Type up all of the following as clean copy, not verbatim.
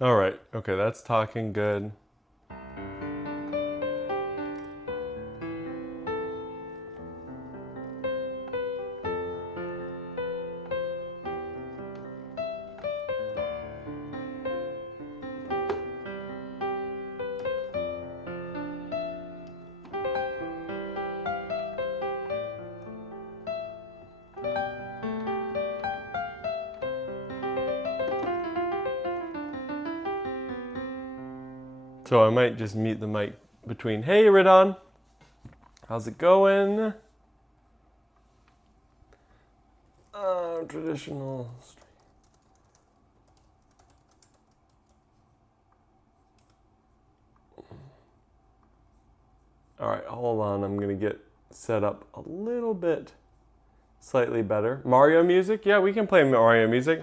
All right. Okay, that's talking good. So I might just mute the mic between. Hey, Ridon. How's it going? Traditional. All right, hold on. I'm going to get set up a little bit slightly better. Mario music? Yeah, we can play Mario music.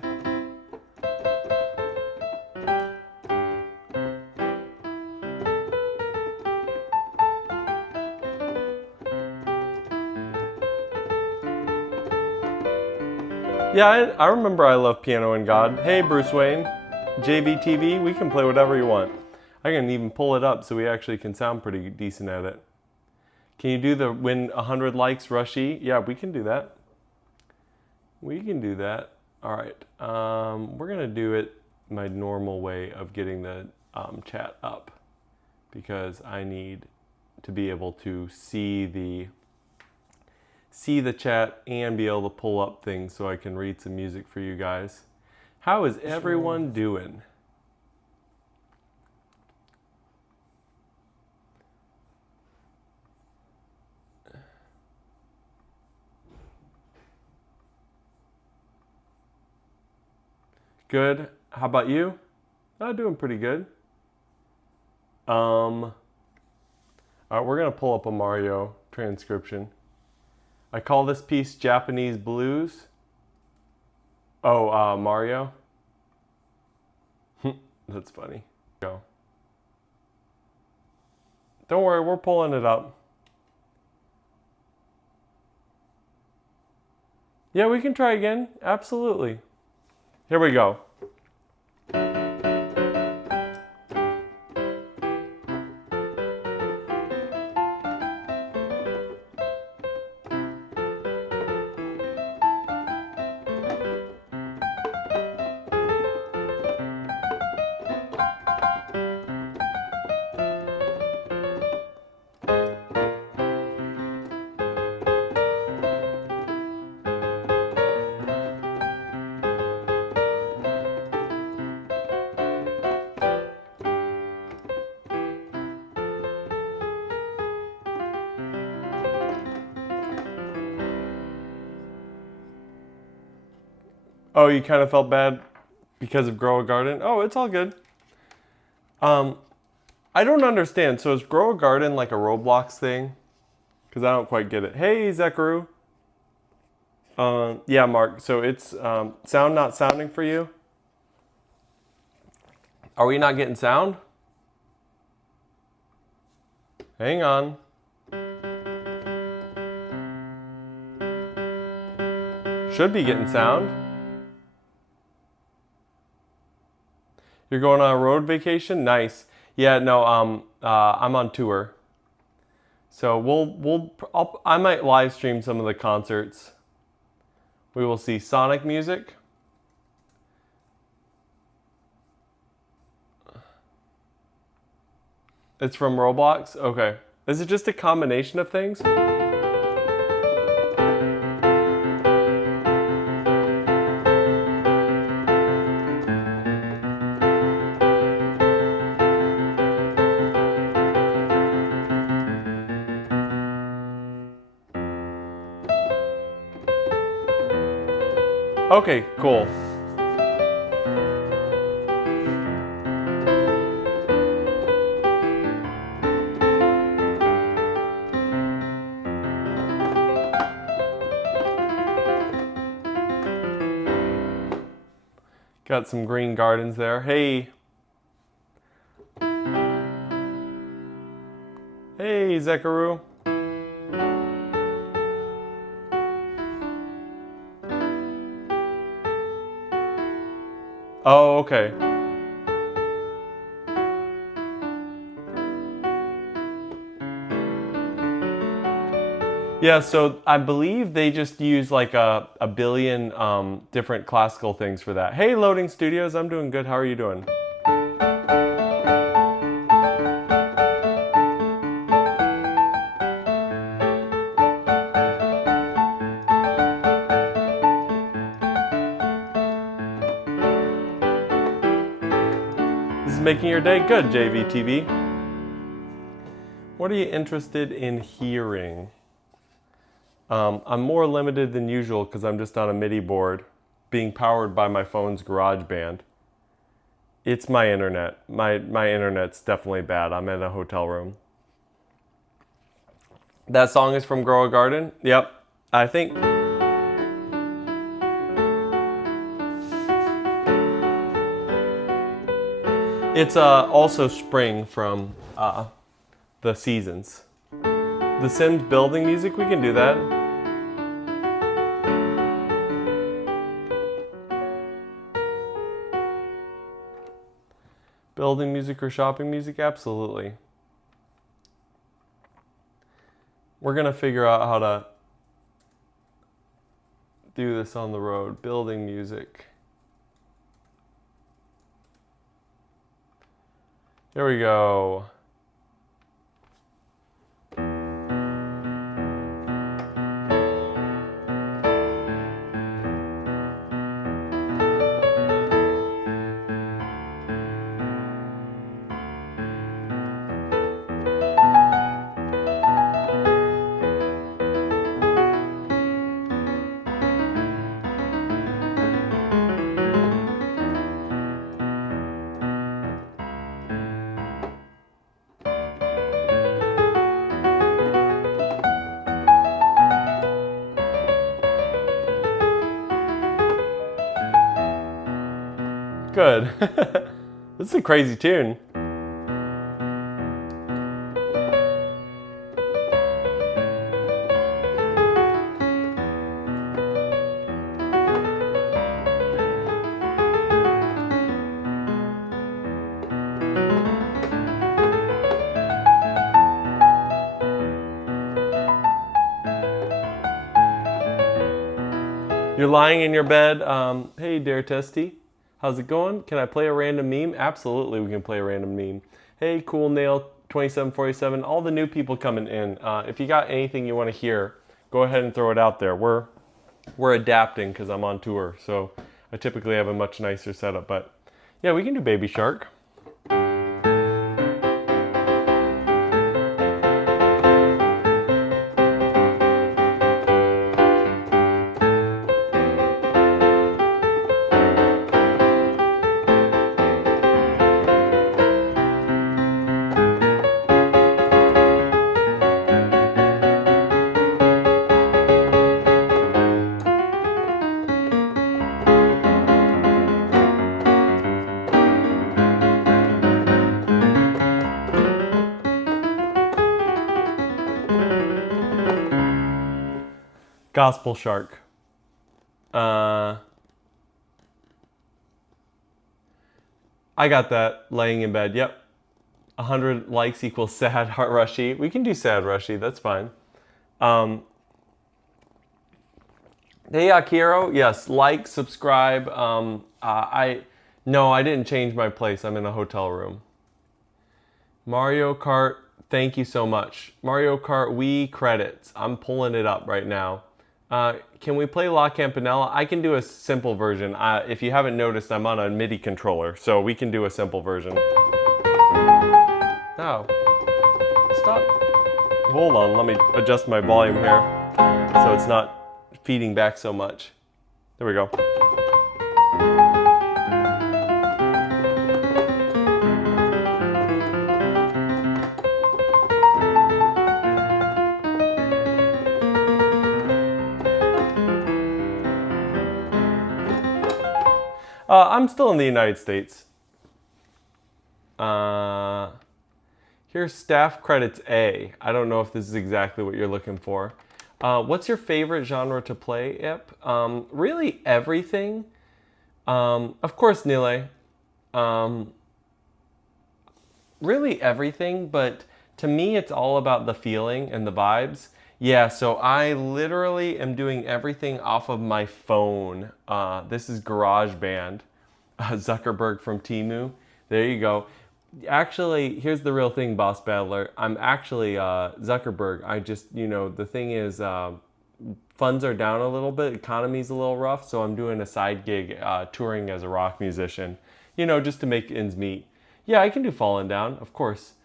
Yeah, I remember I love Piano and God. Hey, Bruce Wayne. JVTV, we can play whatever you want. I can even pull it up so we actually can sound pretty decent at it. Can you do the win 100 likes Rushy? Yeah, we can do that. We can do that. All right. We're going to do it my normal way of getting the chat up because I need to be able to see the chat and be able to pull up things so I can read some music for you guys. How is everyone doing? Good. How about you? I'm doing pretty good. All right, we're gonna pull up a Mario transcription. I call this piece Japanese blues. Oh, Mario. That's funny. Go. Don't worry, we're pulling it up. Yeah, we can try again. Absolutely. Here we go. Oh, you kind of felt bad because of Grow a Garden? Oh, it's all good. I don't understand. So is Grow a Garden like a Roblox thing? Because I don't quite get it. Hey, Zekaru. Yeah, Mark. So it's sound not sounding for you? Are we not getting sound? Hang on. Should be getting sound. You're going on a road vacation? Nice. Yeah, no, I'm on tour. So I might live stream some of the concerts. We will see Sonic music. It's from Roblox? Okay. Is it just a combination of things? Okay, cool. Got some green gardens there. Hey. Hey, Zekaru. Oh, okay. Yeah, so I believe they just use like a billion different classical things for that. Hey, Loading Studios, I'm doing good. How are you doing? This is making your day good, JVTV. What are you interested in hearing? I'm more limited than usual because I'm just on a MIDI board being powered by my phone's GarageBand. It's my internet. My internet's definitely bad. I'm in a hotel room. That song is from Grow a Garden? Yep. I think... It's also Spring from The Seasons. The Sims building music, we can do that. Building music or shopping music? Absolutely. We're gonna figure out how to do this on the road. Building music. Here we go. Good. This is a crazy tune. You're lying in your bed. Hey, Dare Testy. How's it going? Can I play a random meme? Absolutely, we can play a random meme. Hey, Cool Nail 2747. All the new people coming in. If you got anything you want to hear, go ahead and throw it out there. We're adapting because I'm on tour, so I typically have a much nicer setup. But yeah, we can do Baby Shark. Gospel Shark. I got that. Laying in bed. Yep. 100 likes equals sad heart rushy. We can do sad rushy. That's fine. Hey Akiro. Yes. Like, subscribe. No, I didn't change my place. I'm in a hotel room. Mario Kart. Thank you so much. Mario Kart Wii credits. I'm pulling it up right now. Can we play La Campanella? I can do a simple version. If you haven't noticed, I'm on a MIDI controller, so we can do a simple version. No. Stop. Hold on, let me adjust my volume here so it's not feeding back so much. There we go. I'm still in the United States. Here's staff credits A. I don't know if this is exactly what you're looking for. What's your favorite genre to play, Ip? Really everything. Of course, Nile. Really everything, but to me it's all about the feeling and the vibes. Yeah, so I literally am doing everything off of my phone. This is GarageBand. Zuckerberg from Temu. There you go. Actually, here's the real thing, Boss Battler. I'm actually Zuckerberg. I just, the thing is, funds are down a little bit. Economy's a little rough, so I'm doing a side gig touring as a rock musician, just to make ends meet. Yeah, I can do Falling Down, of course.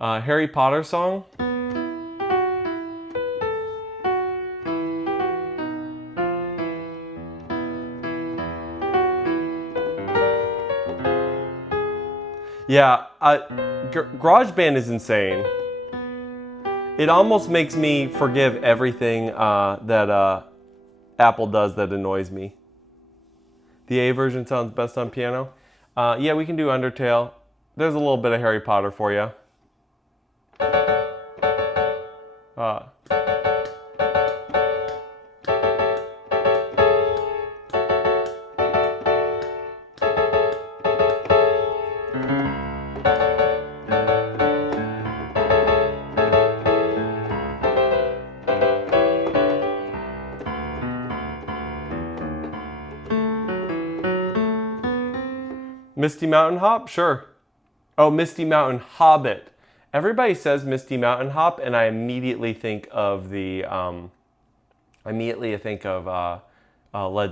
Harry Potter song. Yeah, GarageBand is insane. It almost makes me forgive everything that Apple does that annoys me. The A version sounds best on piano. Yeah, we can do Undertale. There's a little bit of Harry Potter for you. Misty Mountain Hop? Sure. Oh, Misty Mountain Hobbit. Everybody says Misty Mountain Hop, and I immediately think of Led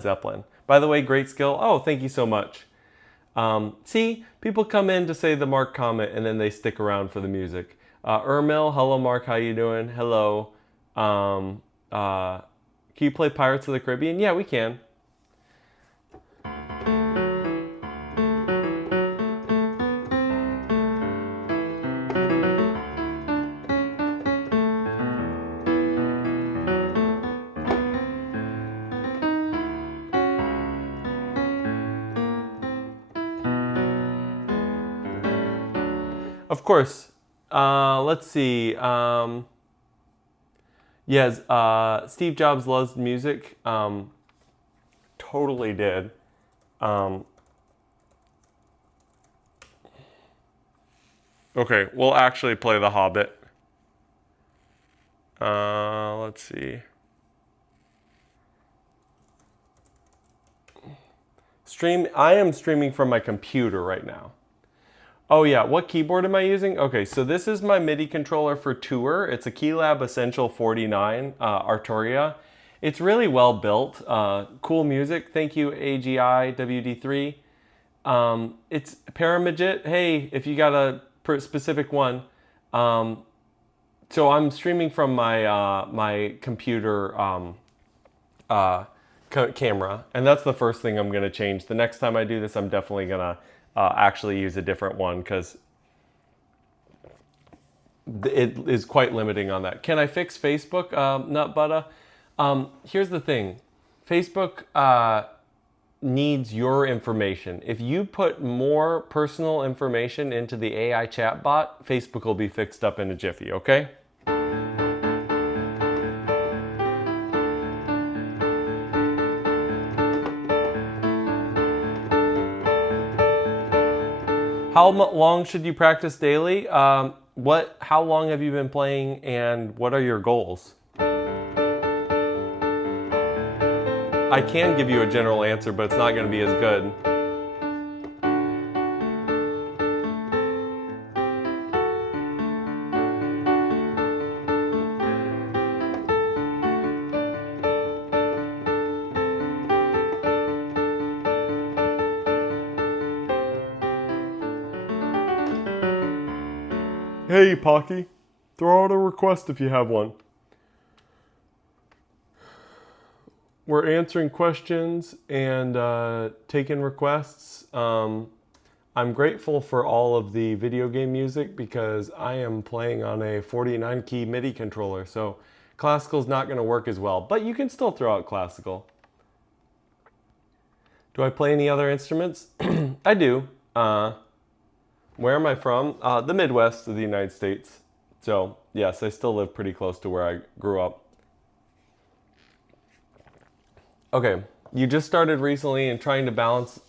Zeppelin. By the way, great skill. Oh, thank you so much. See, people come in to say the Mark comment, and then they stick around for the music. Ermil, hello Mark, how you doing? Hello. Can you play Pirates of the Caribbean? Yeah, we can. Of course. Let's see. Yes, Steve Jobs loves music. Totally did. Okay, we'll actually play The Hobbit. Let's see. I am streaming from my computer right now. Oh yeah, what keyboard am I using? Okay, so this is my MIDI controller for Tour. It's a Keylab Essential 49 Arturia. It's really well built. Cool music. Thank you, AGI WD3. It's Paramagit. Hey, if you got a specific one. So I'm streaming from my my computer camera, and that's the first thing I'm going to change. The next time I do this, I'm definitely going to actually use a different one because it is quite limiting on that. Can I fix Facebook, Nut Butter? Here's the thing. Facebook needs your information. If you put more personal information into the AI chatbot, Facebook will be fixed up in a jiffy, okay? How long should you practice daily? How long have you been playing, and what are your goals? I can give you a general answer, but it's not going to be as good. Hey, Pocky, throw out a request if you have one. We're answering questions and taking requests. I'm grateful for all of the video game music because I am playing on a 49 key MIDI controller, so classical's not going to work as well, but you can still throw out classical. Do I play any other instruments? I do. Where am I from? The Midwest of the United States. So, yes, I still live pretty close to where I grew up. Okay, you just started recently and trying to balance.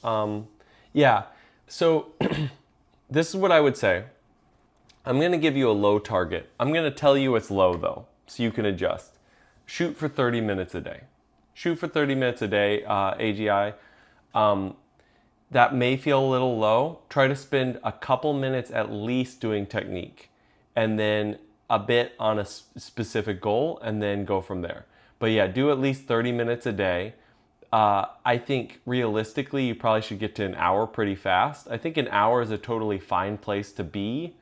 Yeah, so this is what I would say. I'm going to give you a low target. I'm going to tell you it's low, though, so you can adjust. shoot for 30 minutes a day. Shoot for 30 minutes a day, AGI. That may feel a little low. Try to spend a couple minutes at least doing technique, and then a bit on a specific goal, and then go from there. But yeah, do at least 30 minutes a day. I think realistically, you probably should get to an hour pretty fast. I think an hour is a totally fine place to be.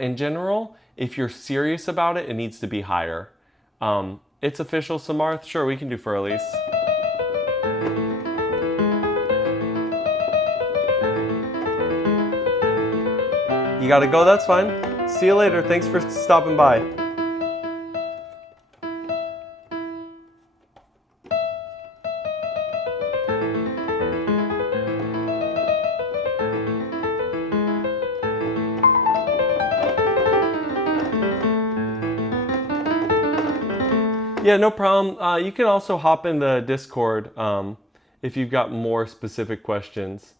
In general, if you're serious about it, it needs to be higher. It's official, Samarth. Sure, we can do Furlies. You gotta go, that's fine. See you later. Thanks for stopping by. Yeah, no problem. You can also hop in the Discord if you've got more specific questions.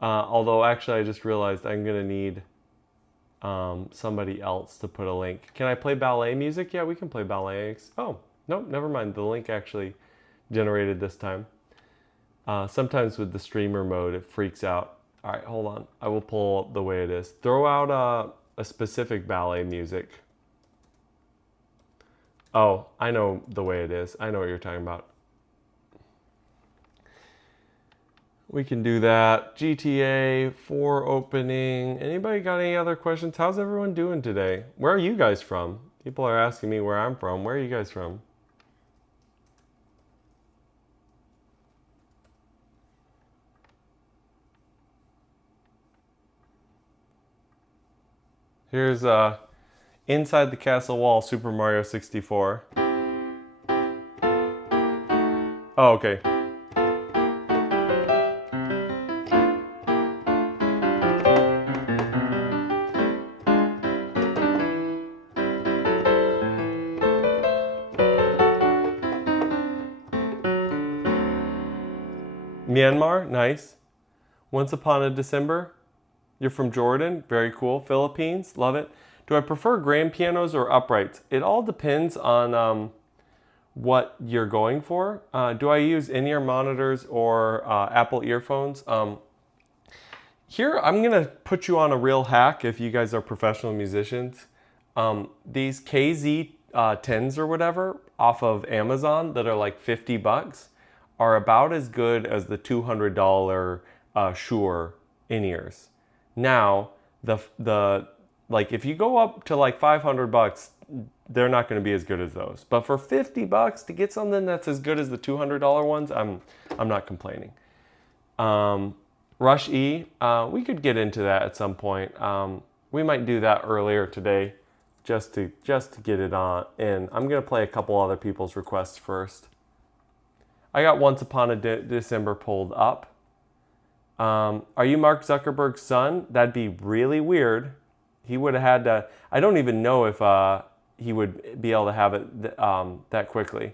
Although, actually, I just realized I'm going to need somebody else to put a link. Can I play ballet music? Yeah, we can play ballet. Oh, no, never mind. The link actually generated this time. Sometimes with the streamer mode, it freaks out. All right, hold on. I will pull the way it is. Throw out a specific ballet music. Oh, I know the way it is. I know what you're talking about. We can do that. GTA 4 opening. Anybody got any other questions? How's everyone doing today? Where are you guys from? People are asking me where I'm from. Where are you guys from? Here's Inside the Castle Wall, Super Mario 64. Oh, okay. Myanmar, nice. Once Upon a December. You're from Jordan, very cool. Philippines, love it. Do I prefer grand pianos or uprights? It all depends on what you're going for. Do I use in-ear monitors or Apple earphones? Here, I'm gonna put you on a real hack if you guys are professional musicians. These KZ10s or whatever off of Amazon that are like 50 bucks are about as good as the $200 Shure in-ears. Now, like if you go up to like 500 bucks, they're not going to be as good as those. But for 50 bucks to get something that's as good as the $200 ones, I'm not complaining. Rush E, we could get into that at some point. We might do that earlier today, just to get it on in. I'm going to play a couple other people's requests first. I got Once Upon a December pulled up. Are you Mark Zuckerberg's son? That'd be really weird. He would have had to, I don't even know if he would be able to have it that quickly.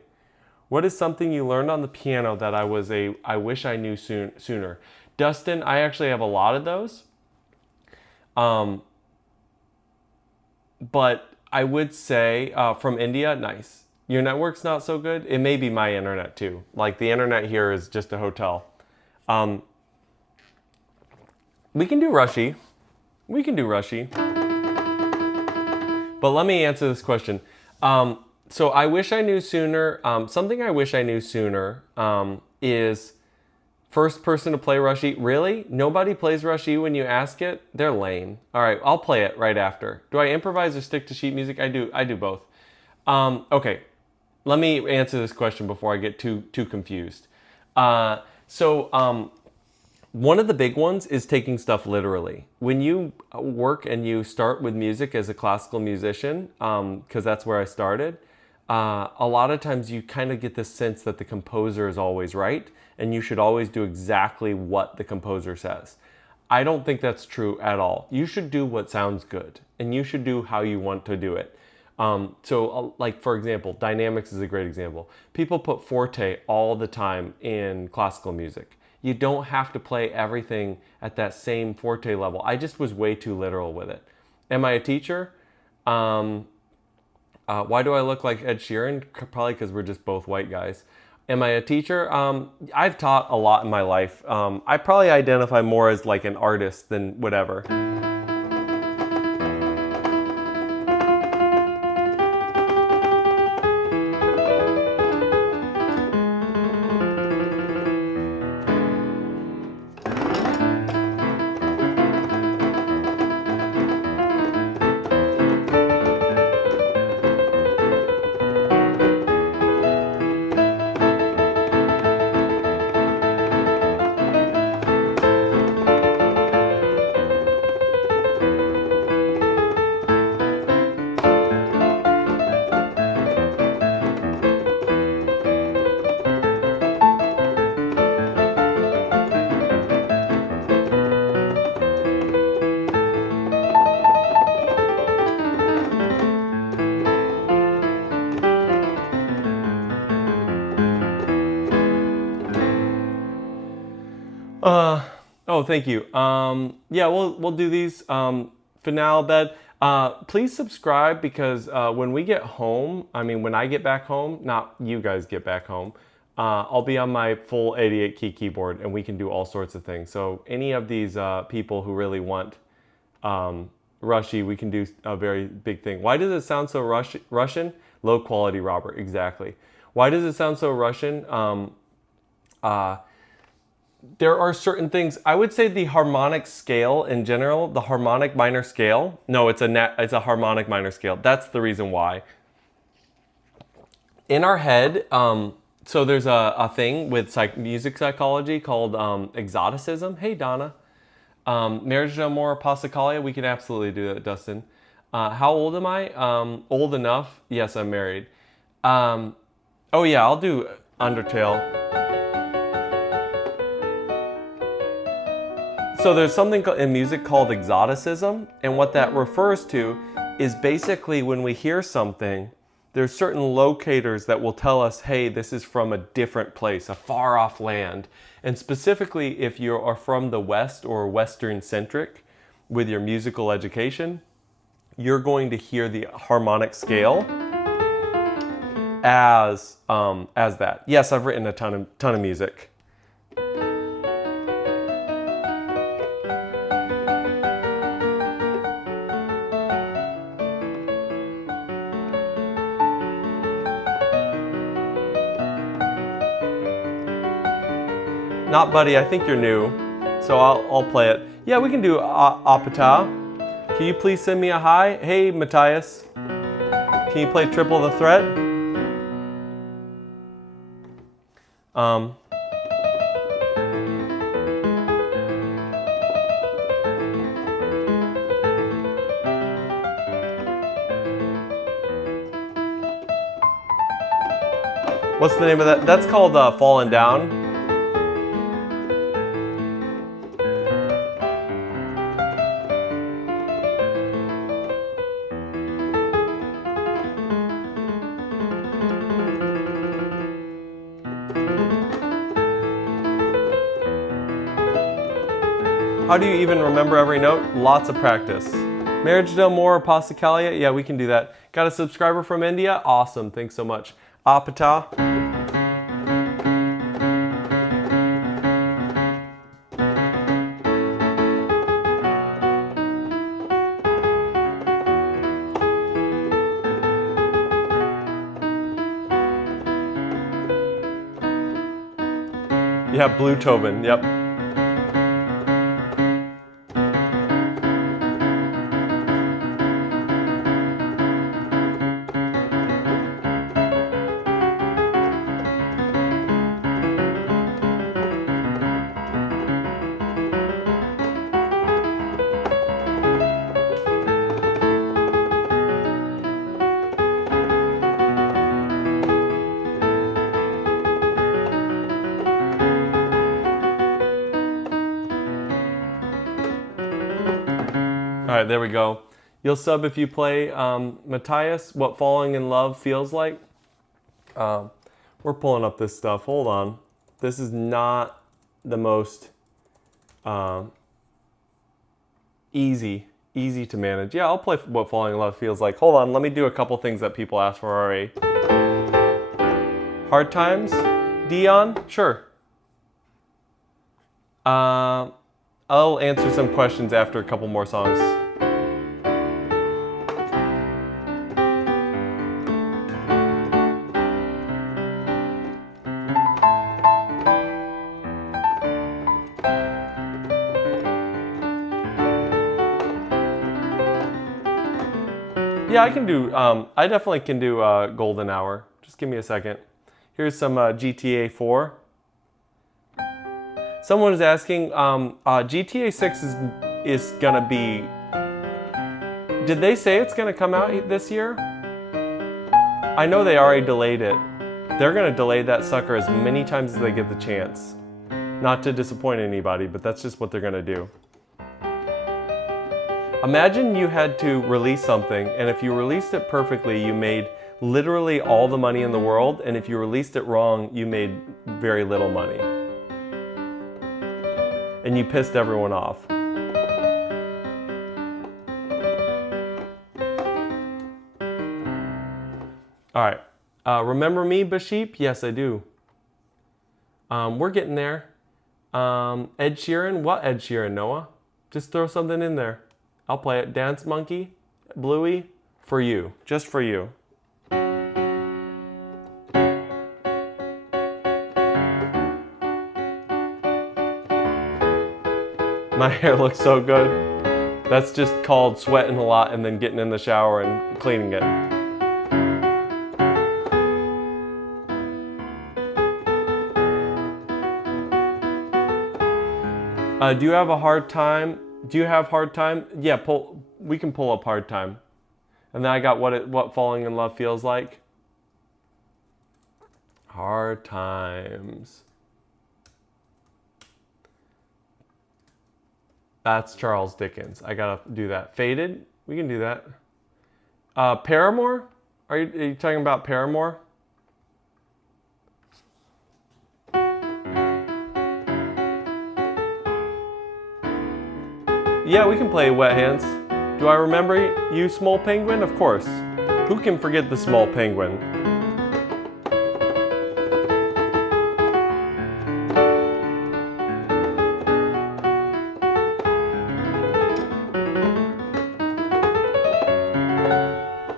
What is something you learned on the piano that I wish I knew sooner? Dustin, I actually have a lot of those. But I would say from India, nice. Your network's not so good. It may be my internet too. Like the internet here is just a hotel. We can do Rushy. We can do Rushy. But let me answer this question. So I wish I knew sooner. Something I wish I knew sooner is first person to play Rushy. Really? Nobody plays Rushy when you ask it? They're lame. All right, I'll play it right after. Do I improvise or stick to sheet music? I do both. Okay, let me answer this question before I get too confused. One of the big ones is taking stuff literally. When you work and you start with music as a classical musician, because that's where I started, a lot of times you kind of get this sense that the composer is always right, and you should always do exactly what the composer says. I don't think that's true at all. You should do what sounds good, and you should do how you want to do it. Like for example, dynamics is a great example. People put forte all the time in classical music. You don't have to play everything at that same forte level. I just was way too literal with it. Am I a teacher? Why do I look like Ed Sheeran? Probably because we're just both white guys. Am I a teacher? I've taught a lot in my life. I probably identify more as like an artist than whatever. Oh, thank you. Yeah, we'll do these for now. That please subscribe because when we get home, I mean, when I get back home, not you guys get back home, I'll be on my full 88 key keyboard and we can do all sorts of things. So any of these people who really want Rushy, we can do a very big thing. Why does it sound so Russian? Low quality, Robert. Exactly. Why does it sound so Russian? There are certain things. I would say the harmonic scale in general, the harmonic minor scale. No, it's a harmonic minor scale. That's the reason why. In our head, so there's a thing with music psychology called exoticism. Hey, Donna. Marriage no more, Passacaglia. We can absolutely do that, Dustin. How old am I? Old enough. Yes, I'm married. Oh yeah, I'll do Undertale. So there's something in music called exoticism, and what that refers to is basically when we hear something, there's certain locators that will tell us, hey, this is from a different place, a far off land. And specifically, if you are from the West or Western centric with your musical education, you're going to hear the harmonic scale as that. Yes, I've written a ton of music. Not Buddy, I think you're new, so I'll play it. Yeah, we can do Apata. Can you please send me a hi? Hey, Matthias. Can you play Triple the Threat? What's the name of that? That's called Fallen Down. How do you even remember every note? Lots of practice. Marriage no more, Passacaglia? Yeah, we can do that. Got a subscriber from India? Awesome, thanks so much. Apata. Yeah, Beethoven, yep. All right, there we go. You'll sub if you play Matthias, What Falling in Love Feels Like. We're pulling up this stuff. Hold on. This is not the most easy Easy to manage. Yeah, I'll play What Falling in Love Feels Like. Hold on, let me do a couple things that people ask for already. Hard Times? Dion? Sure. I'll answer some questions after a couple more songs. Yeah, I can do, I definitely can do Golden Hour. Just give me a second. Here's some GTA 4. Someone is asking, GTA 6 is gonna be, did they say it's gonna come out this year? I know they already delayed it. They're gonna delay that sucker as many times as they get the chance. Not to disappoint anybody, but that's just what they're gonna do. Imagine you had to release something, and if you released it perfectly, you made literally all the money in the world, and if you released it wrong, you made very little money. And you pissed everyone off. All right, remember me, Baship? Yes, I do. We're getting there. Ed Sheeran? What Ed Sheeran, Noah? Just throw something in there. I'll play it. Dance Monkey, Bluey, for you, just for you. My hair looks so good. That's just called sweating a lot and then getting in the shower and cleaning it. Do you have a hard time? Do you have hard time? Yeah, we can pull up Hard Time. And then I got what Falling in Love Feels Like. Hard Times. That's Charles Dickens. I gotta do that. Faded? We can do that. Paramore? Are you talking about Paramore? Yeah, we can play Wet Hands. Do I remember you, Small Penguin? Of course. Who can forget the Small Penguin?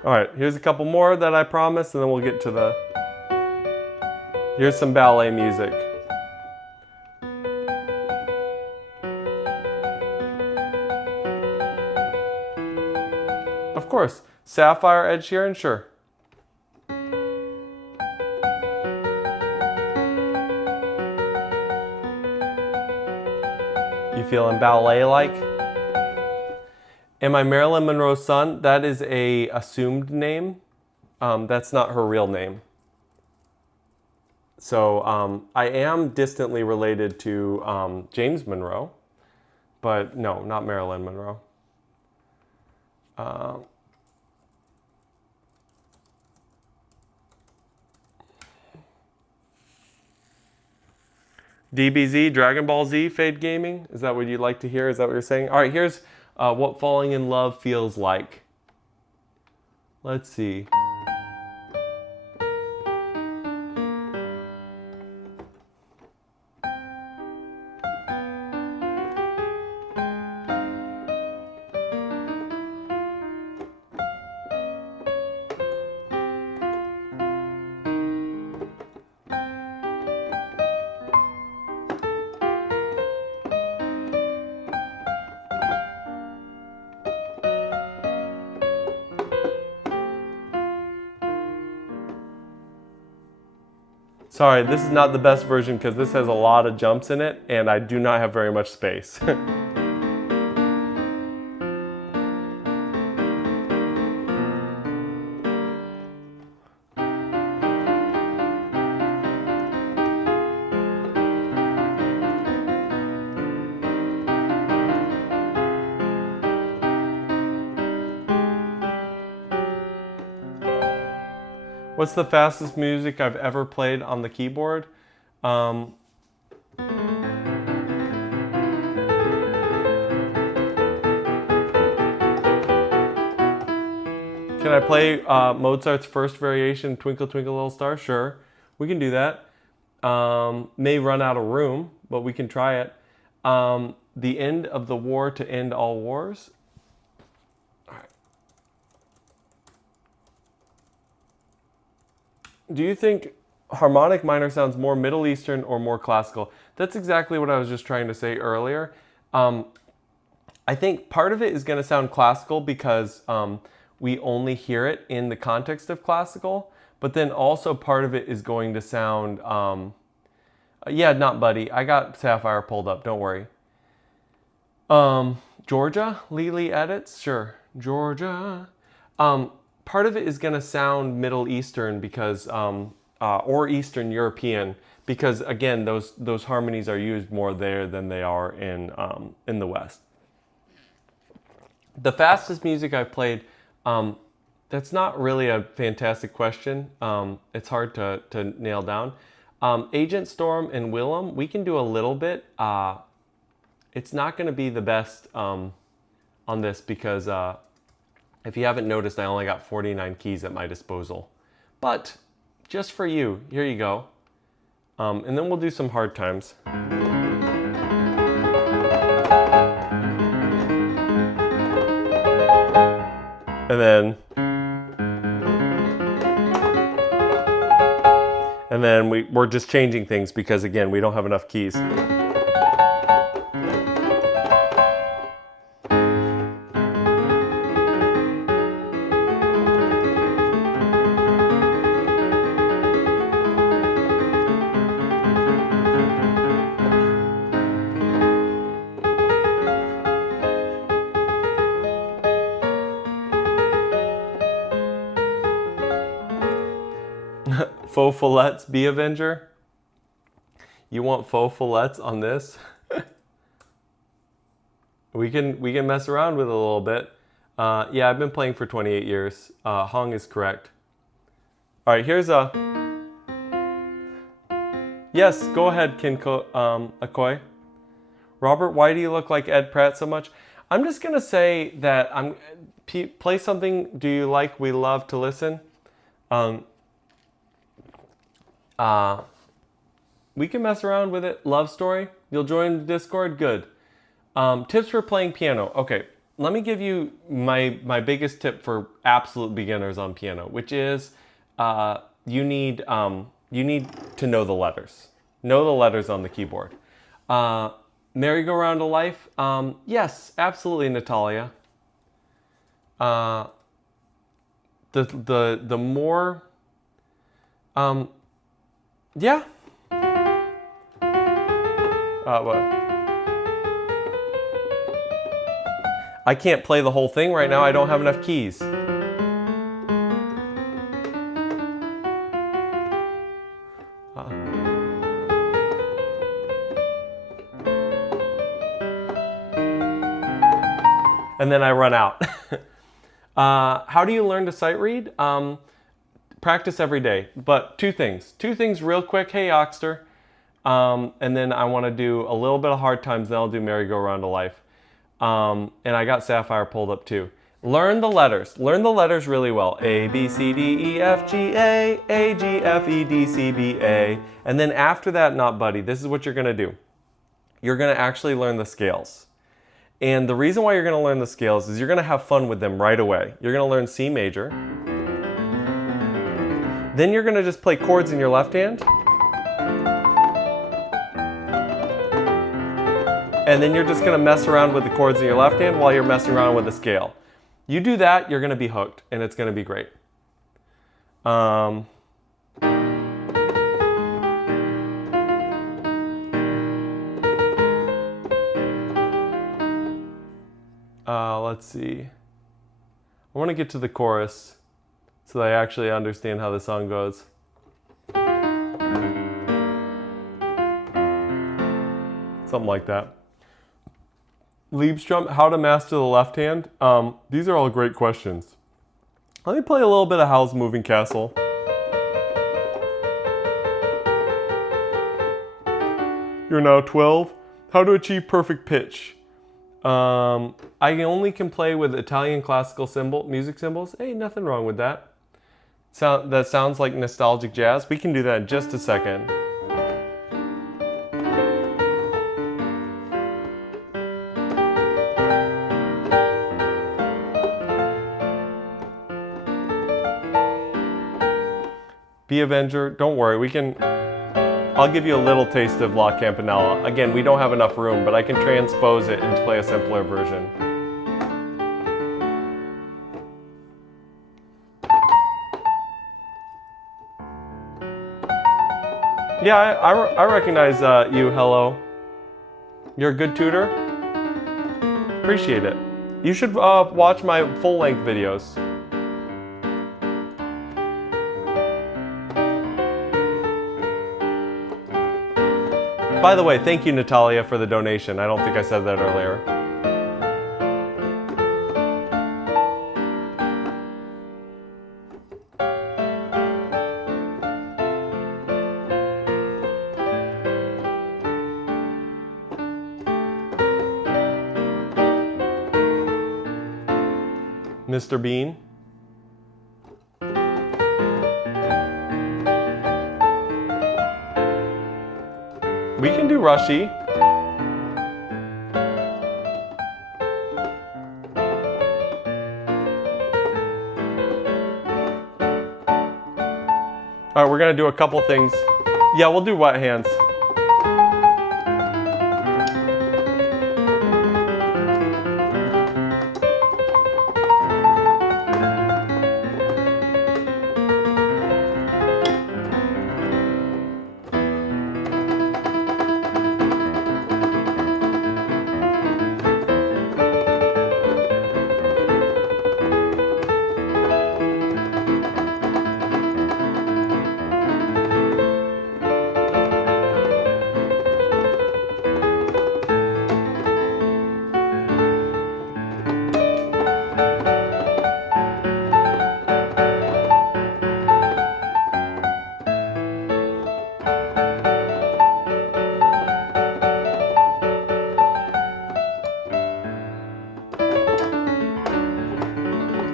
All right, here's a couple more that I promised, and then we'll get to the... Here's some ballet music. Of course. Sapphire, Ed Sheeran, sure. You feeling ballet-like? Am I Marilyn Monroe's son? That is a assumed name. That's not her real name. So I am distantly related to James Monroe, but no, not Marilyn Monroe. DBZ, Dragon Ball Z, Fade Gaming? Is that what you'd like to hear? Is that what you're saying? All right, here's What Falling in Love Feels Like. Let's see. Sorry, this is not the best version because this has a lot of jumps in it and I do not have very much space. What's the fastest music I've ever played on the keyboard? Can I play Mozart's first variation, Twinkle Twinkle Little Star? Sure, we can do that. May run out of room, but we can try it. The end of the war to end all wars. All right. Do you think harmonic minor sounds more Middle Eastern or more classical? That's exactly what I was just trying to say earlier. I think part of it is going to sound classical because we only hear it in the context of classical, but then also part of it is going to sound, yeah, not Buddy. I got Sapphire pulled up, don't worry. Georgia, Lily edits, sure, Georgia. Part of it is going to sound Middle Eastern because, or Eastern European, because again, those harmonies are used more there than they are in the West. The fastest music I've played, that's not really a fantastic question. It's hard to nail down. Agent Storm and Willem, we can do a little bit. It's not going to be the best on this because if you haven't noticed, I only got 49 keys at my disposal. But just for you, here you go. And then we'll do some hard times. And then we're just changing things because again, we don't have enough keys. Faux fillets, Bee Avenger. You want faux fillets on this? we can mess around with it a little bit. Yeah, I've been playing for 28 years. Hong is correct. All right, here's a. Yes, go ahead, Akoi. Robert, why do you look like Ed Pratt so much? I'm just gonna say that play something. Do you like? We love to listen. We can mess around with it. Love story. You'll join the Discord. Good. Tips for playing piano. Okay, let me give you my biggest tip for absolute beginners on piano, which is you need to know the letters. Know the letters on the keyboard. Merry-Go-Round of Life. Yes, absolutely, Natalia. The more yeah. What? I can't play the whole thing right now. I don't have enough keys. And then I run out. How do you learn to sight read? Practice every day, but two things real quick. Hey, Oxter. And then I want to do a little bit of hard times, then I'll do Merry-Go-Round of Life. And I got Sapphire pulled up too. Learn the letters. Learn the letters really well. A, B, C, D, E, F, G, A, G, F, E, D, C, B, A. And then after that, not Buddy, this is what you're going to do. You're going to actually learn the scales. And the reason why you're going to learn the scales is you're going to have fun with them right away. You're going to learn C major. Then you're going to just play chords in your left hand. And then you're just going to mess around with the chords in your left hand while you're messing around with the scale. You do that, you're going to be hooked, and it's going to be great. Let's see. I want to get to the chorus so that I actually understand how the song goes. Something like that. Liebstrom, how to master the left hand? These are all great questions. Let me play a little bit of Howl's Moving Castle. You're now 12. How to achieve perfect pitch. I only can play with Italian classical music symbols. Hey, nothing wrong with that. That sounds like nostalgic jazz. We can do that in just a second. Be Avenger, don't worry, I'll give you a little taste of La Campanella. Again, we don't have enough room, but I can transpose it and play a simpler version. Yeah, I recognize you, hello. You're a good tutor? Appreciate it. You should watch my full-length videos. By the way, thank you, Natalia, for the donation. I don't think I said that earlier. Mr. Bean. We can do Rushy. All right, we're gonna do a couple things. Yeah, we'll do wet hands.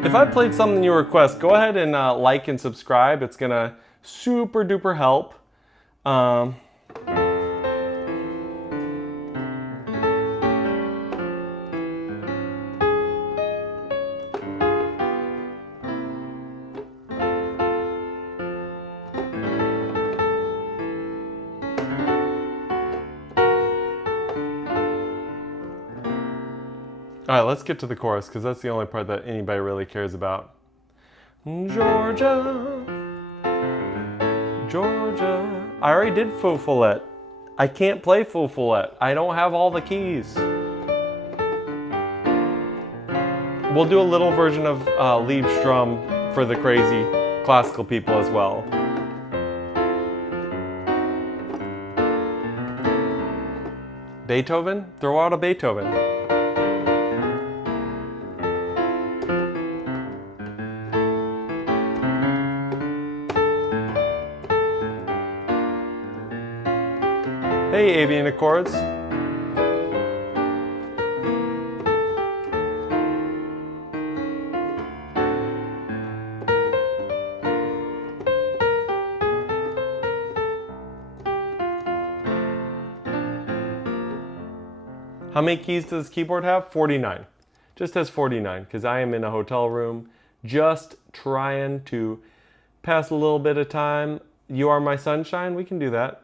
If I played something you request, go ahead and like and subscribe. It's gonna super duper help. All right, let's get to the chorus because that's the only part that anybody really cares about. Georgia, Georgia. I already did Faux Follet. I can't play Faux Follet. I don't have all the keys. We'll do a little version of Liebstrom for the crazy classical people as well. Beethoven? Throw out a Beethoven. Hey, Avian Accords. How many keys does this keyboard have? 49. Just has 49 because I am in a hotel room just trying to pass a little bit of time. You Are My Sunshine, we can do that.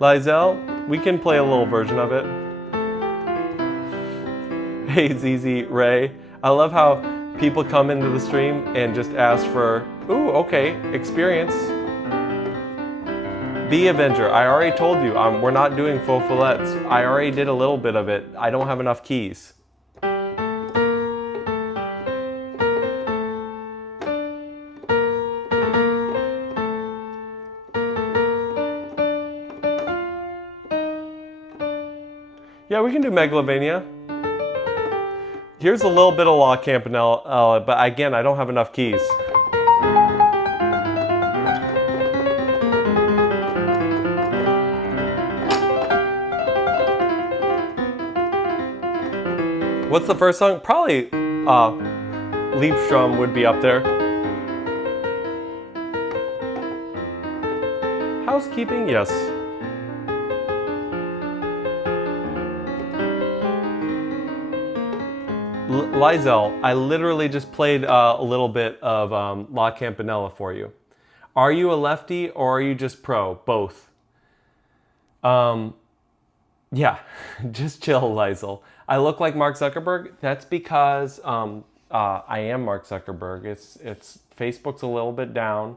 Lizelle, we can play a little version of it. Hey, ZZ Ray. I love how people come into the stream and just ask for, ooh, okay, experience. Be Avenger. I already told you, we're not doing faux fillets. I already did a little bit of it. I don't have enough keys. Yeah, we can do Megalovania. Here's a little bit of La Campanella, but again, I don't have enough keys. What's the first song? Probably Liebstrom would be up there. Housekeeping, yes. Lizel, I literally just played a little bit of La Campanella for you. Are you a lefty or are you just pro? Both. Yeah, just chill, Lizel. I look like Mark Zuckerberg. That's because I am Mark Zuckerberg. It's Facebook's a little bit down.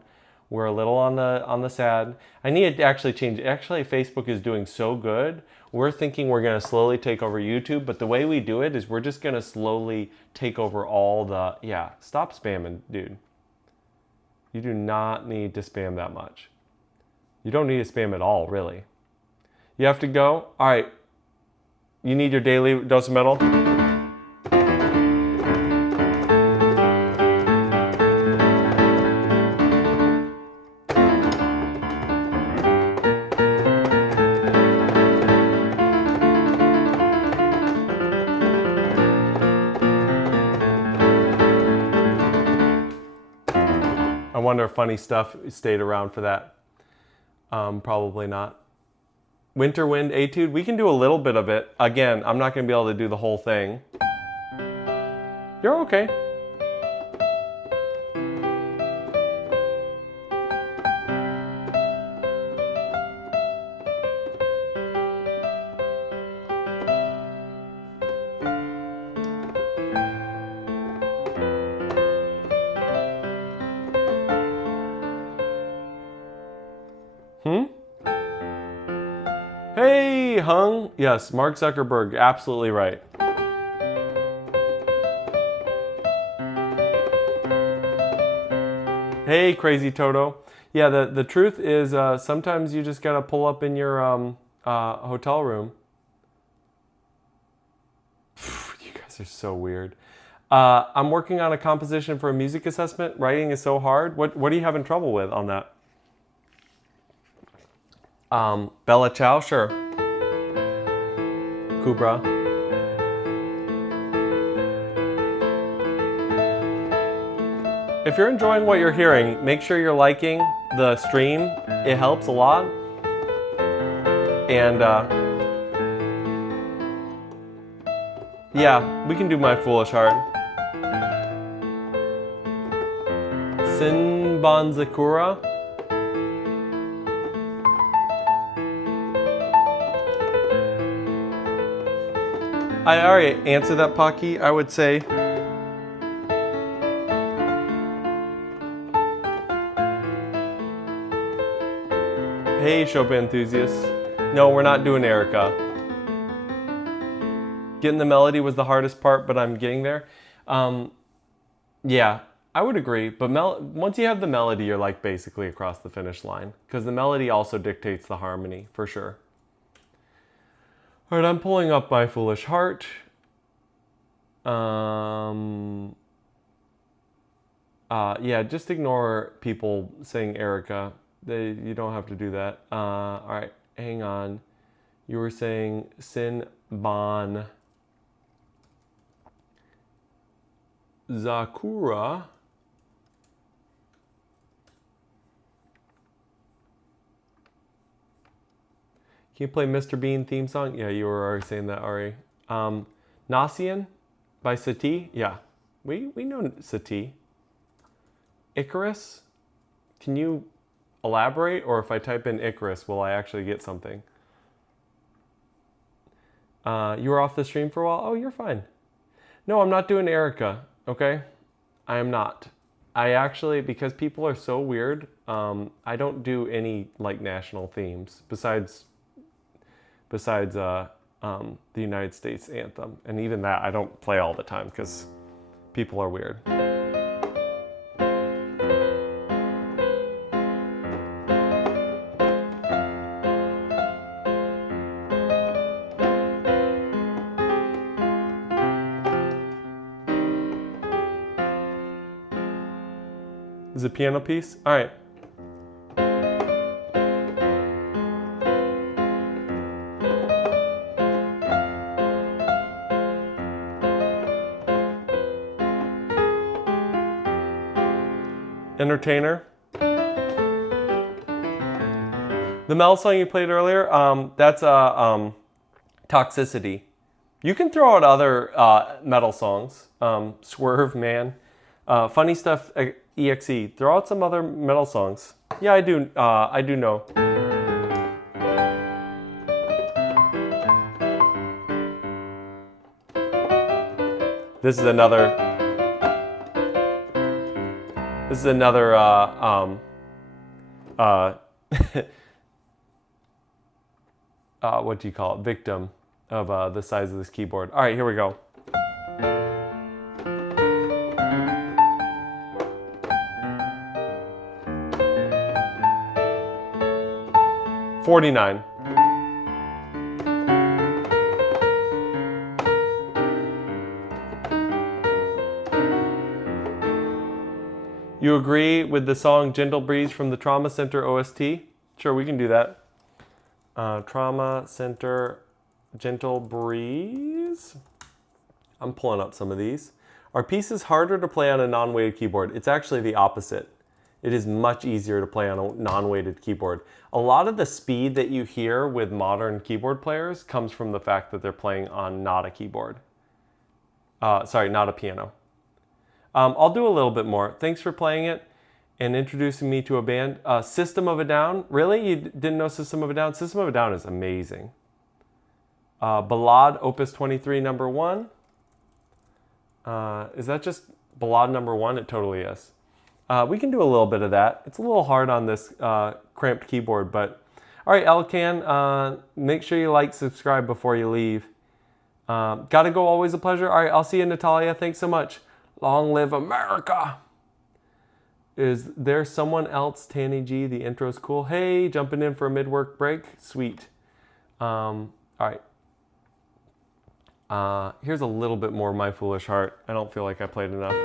We're a little on the sad. I need to actually change. Actually, Facebook is doing so good. We're thinking we're going to slowly take over YouTube, but the way we do it is we're just going to slowly take over all the... Yeah, stop spamming, dude. You do not need to spam that much. You don't need to spam at all, really. You have to go? All right. You need your daily dose of metal? I wonder if funny stuff stayed around for that. Probably not. Winter Wind Etude, we can do a little bit of it. Again, I'm not going to be able to do the whole thing. You're okay. Hey, Hung. Yes, Mark Zuckerberg, absolutely right. Hey, Crazy Toto. Yeah, the truth is sometimes you just gotta pull up in your hotel room. You guys are so weird. I'm working on a composition for a music assessment. Writing is so hard. What are you having trouble with on that? Bella Ciao, sure. Kubra. If you're enjoying what you're hearing, make sure you're liking the stream. It helps a lot. And yeah, we can do My Foolish Heart. Sinbanzakura. I already answered that, Pocky. I would say... Hey, Chopin enthusiasts. No, we're not doing Erica. Getting the melody was the hardest part, but I'm getting there. Yeah, I would agree. But once you have the melody, you're like basically across the finish line. Because the melody also dictates the harmony, for sure. All right, I'm pulling up My Foolish Heart. Yeah, just ignore people saying Erica. You don't have to do that. All right, hang on. You were saying Sin Ban Zakura. Can you play Mr. Bean theme song? Yeah, you were already saying that, Ari. Nasian by Sati? Yeah, we know Sati. Icarus? Can you elaborate? Or if I type in Icarus, will I actually get something? You were off the stream for a while? Oh, you're fine. No, I'm not doing Erica, okay? I am not. I actually, because people are so weird, I don't do any like national themes besides the United States anthem. And even that, I don't play all the time because people are weird. Is it a piano piece? All right. Entertainer. The metal song you played earlier, that's Toxicity. You can throw out other metal songs. Swerve, Man. Funny Stuff, EXE. Throw out some other metal songs. Yeah, I do know. This is another what do you call it? Victim of the size of this keyboard. All right, here we go. $49. You agree with the song Gentle Breeze from the Trauma Center OST? Sure, we can do that. Trauma Center, Gentle Breeze. I'm pulling up some of these. Are pieces harder to play on a non-weighted keyboard? It's actually the opposite. It is much easier to play on a non-weighted keyboard. A lot of the speed that you hear with modern keyboard players comes from the fact that they're playing on not a keyboard. Sorry, not a piano. I'll do a little bit more. Thanks for playing it and introducing me to a band. System of a Down. Really? You didn't know System of a Down? System of a Down is amazing. Ballade, Opus 23, number 1. Is that just Ballade number 1? It totally is. We can do a little bit of that. It's a little hard on this cramped keyboard, but all right, Elcan, make sure you like, subscribe before you leave. Gotta go, always a pleasure. All right, I'll see you, Natalia. Thanks so much. Long live America. Is there someone else? Tanny G, the intro's cool. Hey, jumping in for a mid-work break. Sweet. All right. Here's a little bit more My Foolish Heart. I don't feel like I played enough.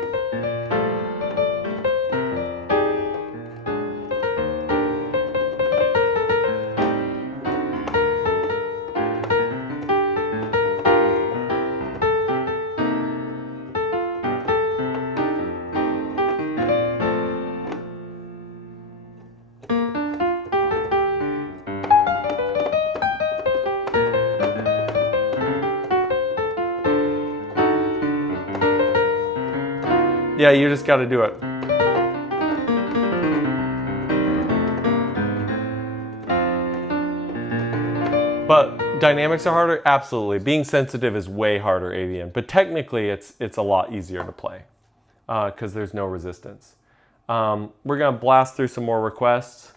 Yeah, you just got to do it. But dynamics are harder? Absolutely. Being sensitive is way harder, Avian. But technically, it's a lot easier to play because there's no resistance. We're going to blast through some more requests.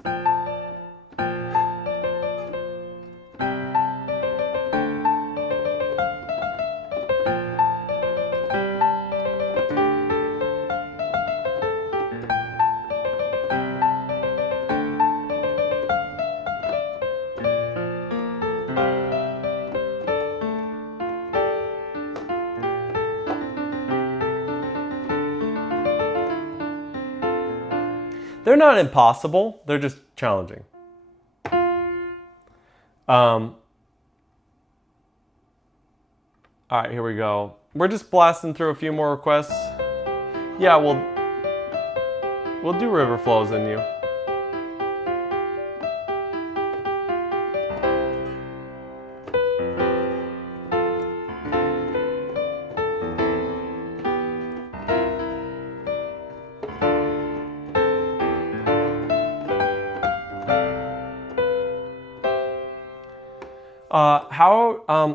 They're not impossible, they're just challenging. All right, here we go. We're just blasting through a few more requests. Yeah, we'll do River Flows in You.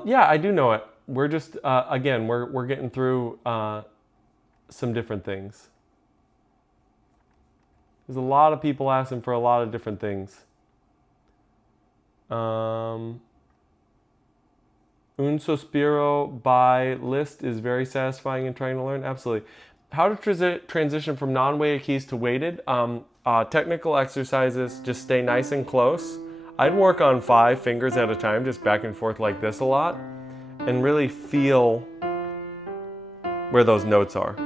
Yeah, I do know it. We're just, again, we're getting through some different things. There's a lot of people asking for a lot of different things. Un Sospiro by Liszt is very satisfying in trying to learn. Absolutely. How to transition from non-weighted keys to weighted. Technical exercises, just stay nice and close. I'd work on 5 fingers at a time, just back and forth like this a lot, and really feel where those notes are.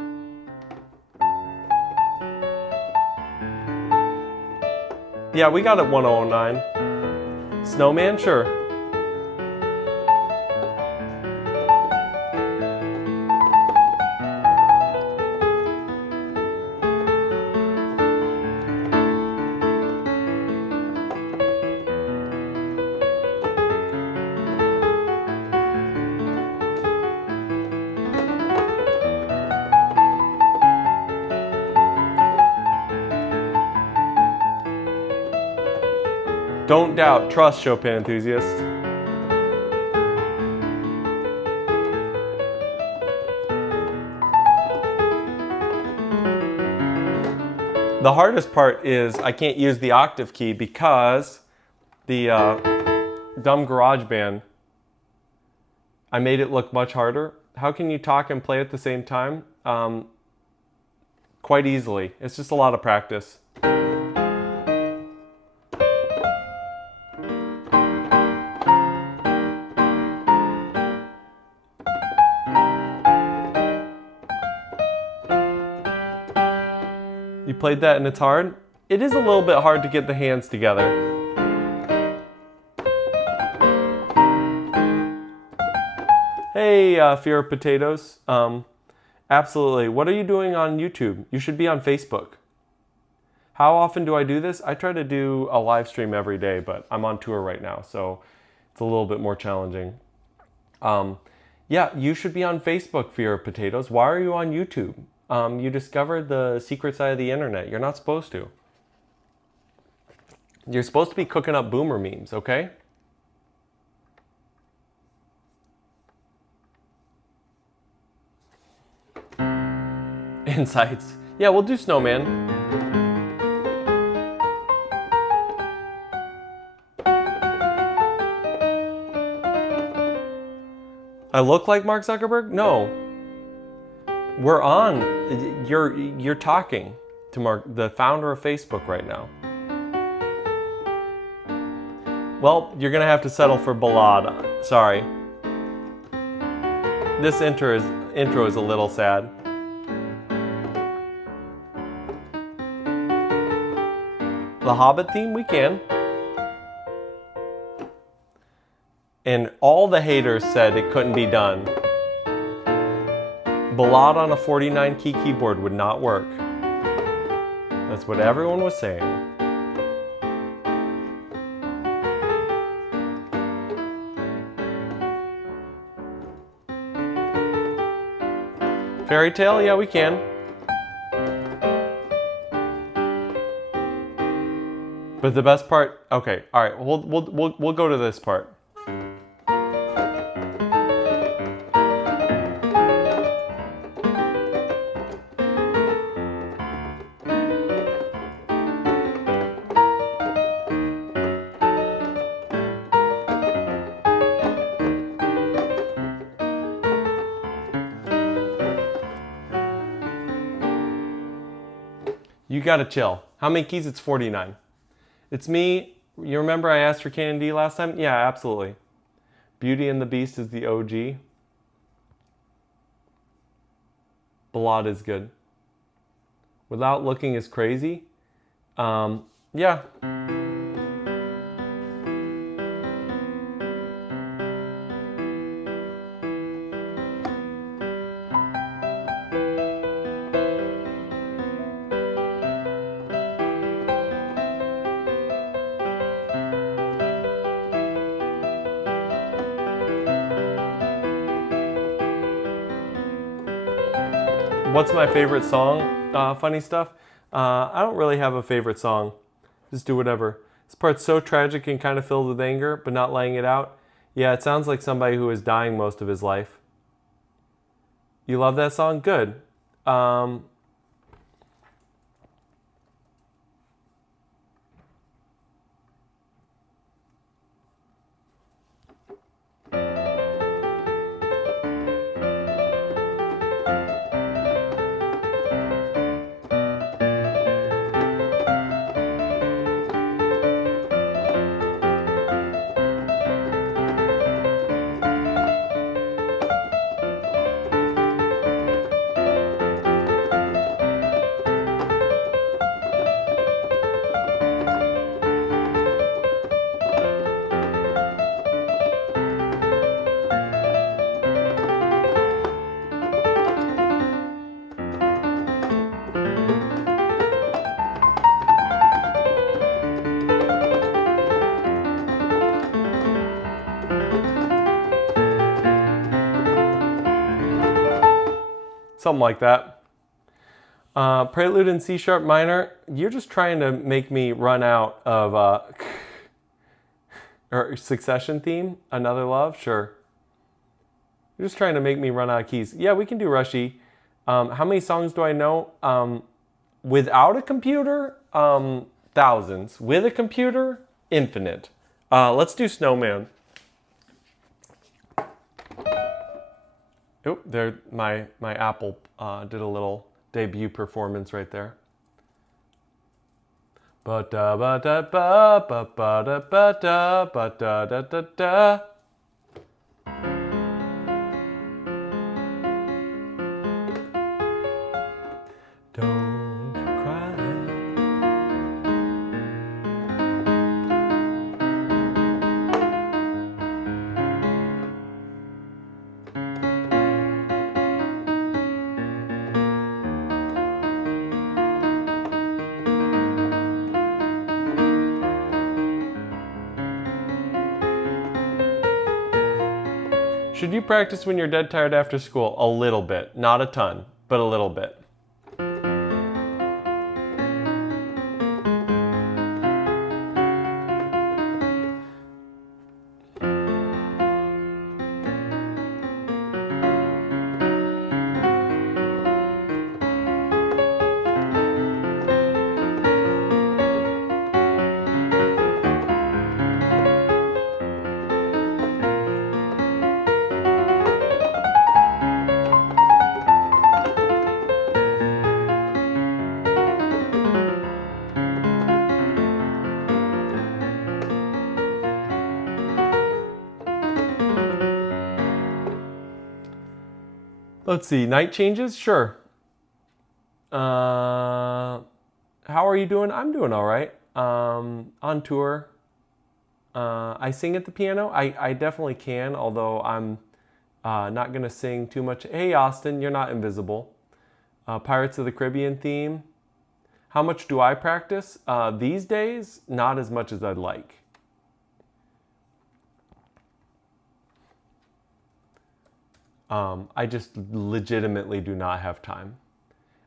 Yeah, we got it 1009. Snowman, sure. Don't doubt, trust, Chopin enthusiast. The hardest part is I can't use the octave key because the dumb GarageBand, I made it look much harder. How can you talk and play at the same time? Quite easily. It's just a lot of practice. You played that and it's hard? It is a little bit hard to get the hands together. Hey, Fear of Potatoes. Absolutely. What are you doing on YouTube? You should be on Facebook. How often do I do this? I try to do a live stream every day, but I'm on tour right now, so it's a little bit more challenging. Yeah, you should be on Facebook, Fear of Potatoes. Why are you on YouTube? You discovered the secret side of the internet. You're not supposed to. You're supposed to be cooking up boomer memes, okay? Insights. Yeah, we'll do Snowman. I look like Mark Zuckerberg? No. We're on. You're talking to Mark, the founder of Facebook right now. Well, you're gonna have to settle for Ballada. Sorry. This intro is a little sad. The Hobbit theme, we can. And all the haters said it couldn't be done. Ballad on a 49 key keyboard would not work. That's what everyone was saying. Fairy tale? Yeah, we can. But the best part, okay, all right, we'll go to this part. You gotta chill. How many keys? It's 49. It's me. You remember I asked for Canon D last time? Yeah, absolutely. Beauty and the Beast is the OG. Ballad is good. Without Looking is crazy. Yeah. What's my favorite song? Funny stuff. I don't really have a favorite song. Just do whatever. This part's so tragic and kind of filled with anger, but not letting it out. Yeah, it sounds like somebody who is dying most of his life. You love that song? Good. something like that. Prelude in C sharp minor. You're just trying to make me run out of or Succession theme. Another Love, sure. You're just trying to make me run out of keys. Yeah, we can do Rushy. How many songs do I know? Without a computer, thousands. With a computer, infinite. Let's do Snowman. Oh, there, my Apple did a little debut performance right there. Ba da ba da ba ba ba da ba da ba da da da da. Don't cry. Should you practice when you're dead tired after school? A little bit. Not a ton, but a little bit. Let's see, night changes? Sure. How are you doing? I'm doing all right. On tour. I sing at the piano. I definitely can, although I'm not going to sing too much. Hey, Austin, you're not invisible. Pirates of the Caribbean theme. How much do I practice? These days, not as much as I'd like. I just legitimately do not have time.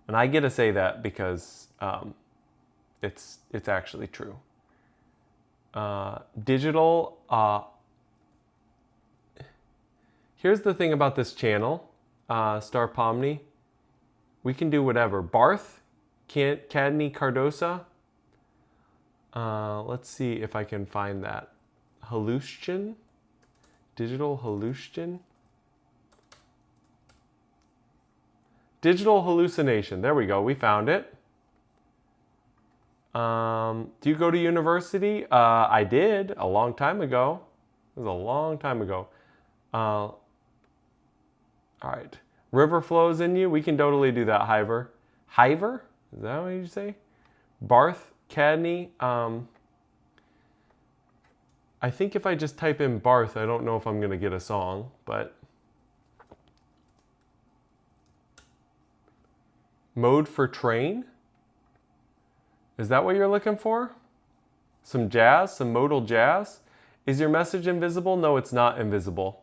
And I get to say that because it's actually true. Digital, here's the thing about this channel, Star Pomni. We can do whatever. Barth, Cadney Cardosa. Let's see if I can find that. Hallution? Digital hallution? Digital hallucination. There we go. We found it. Do you go to university? I did a long time ago. It was a long time ago. All right. River flows in you. We can totally do that, Hiver. Hiver? Is that what you say? Barth, Cadney. I think if I just type in Barth, I don't know if I'm going to get a song, but... Mode for train? Is that what you're looking for? Some jazz, some modal jazz? Is your message invisible? No, it's not invisible.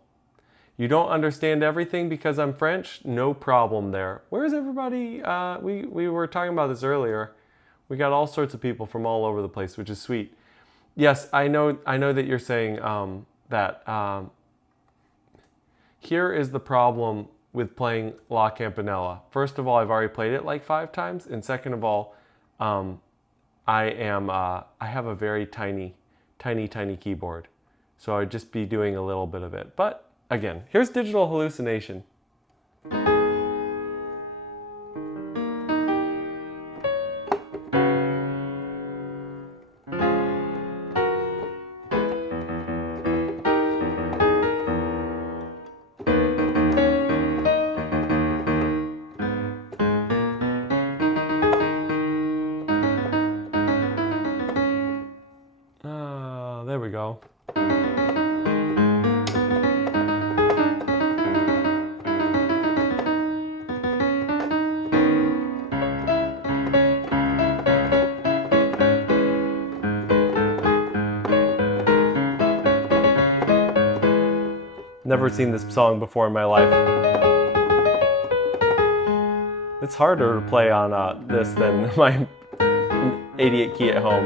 You don't understand everything because I'm French? No problem there. Where's everybody? We were talking about this earlier. We got all sorts of people from all over the place, which is sweet. Yes, I know that you're saying that. Here is the problem with playing La Campanella. First of all, I've already played it like 5 times, and second of all, I have a very tiny keyboard, so I'd just be doing a little bit of it. But again, here's Digital Hallucination. There we go. Never seen this song before in my life. It's harder to play on this than my 88 key at home.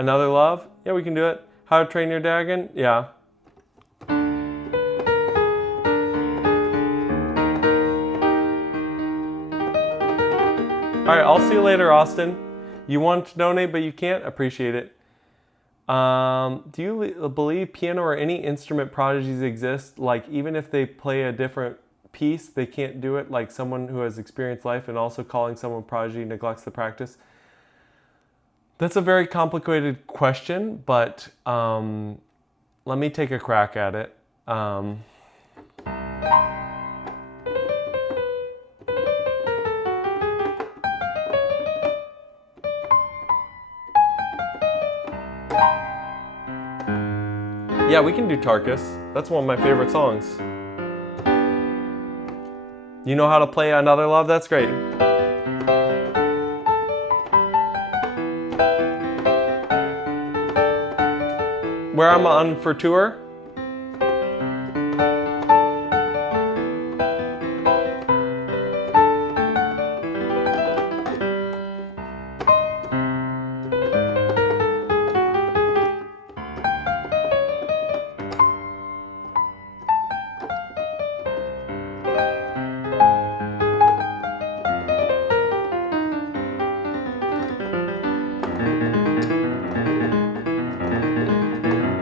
Another Love? Yeah, we can do it. How to Train Your Dragon? Yeah. All right, I'll see you later, Austin. You want to donate, but you can't? Appreciate it. Do you believe piano or any instrument prodigies exist? Like, even if they play a different piece, they can't do it? Like someone who has experienced life and also calling someone prodigy neglects the practice? That's a very complicated question, but let me take a crack at it. Yeah, we can do Tarkus. That's one of my favorite songs. You know how to play Another Love? That's great. Where I'm on for tour?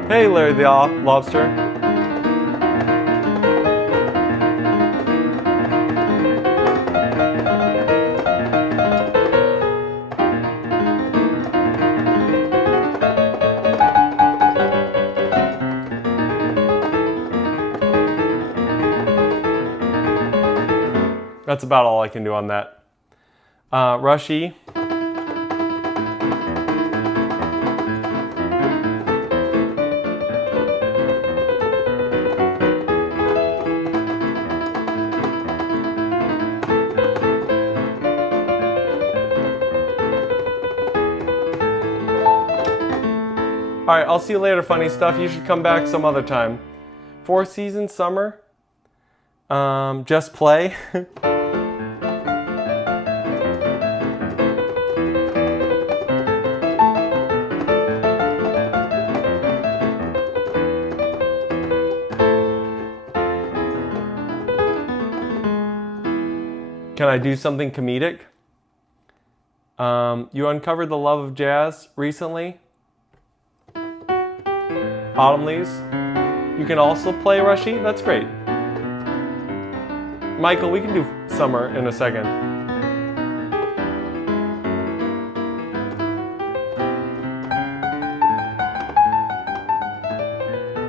Hey, Larry the Lobster. That's about all I can do on that. Rushy. All right, I'll see you later, funny stuff. You should come back some other time. Four Seasons Summer. Just Play. Can I do something comedic? You uncovered the love of jazz recently. Autumn Leaves. You can also play Rushy. That's great. Michael, we can do Summer in a second.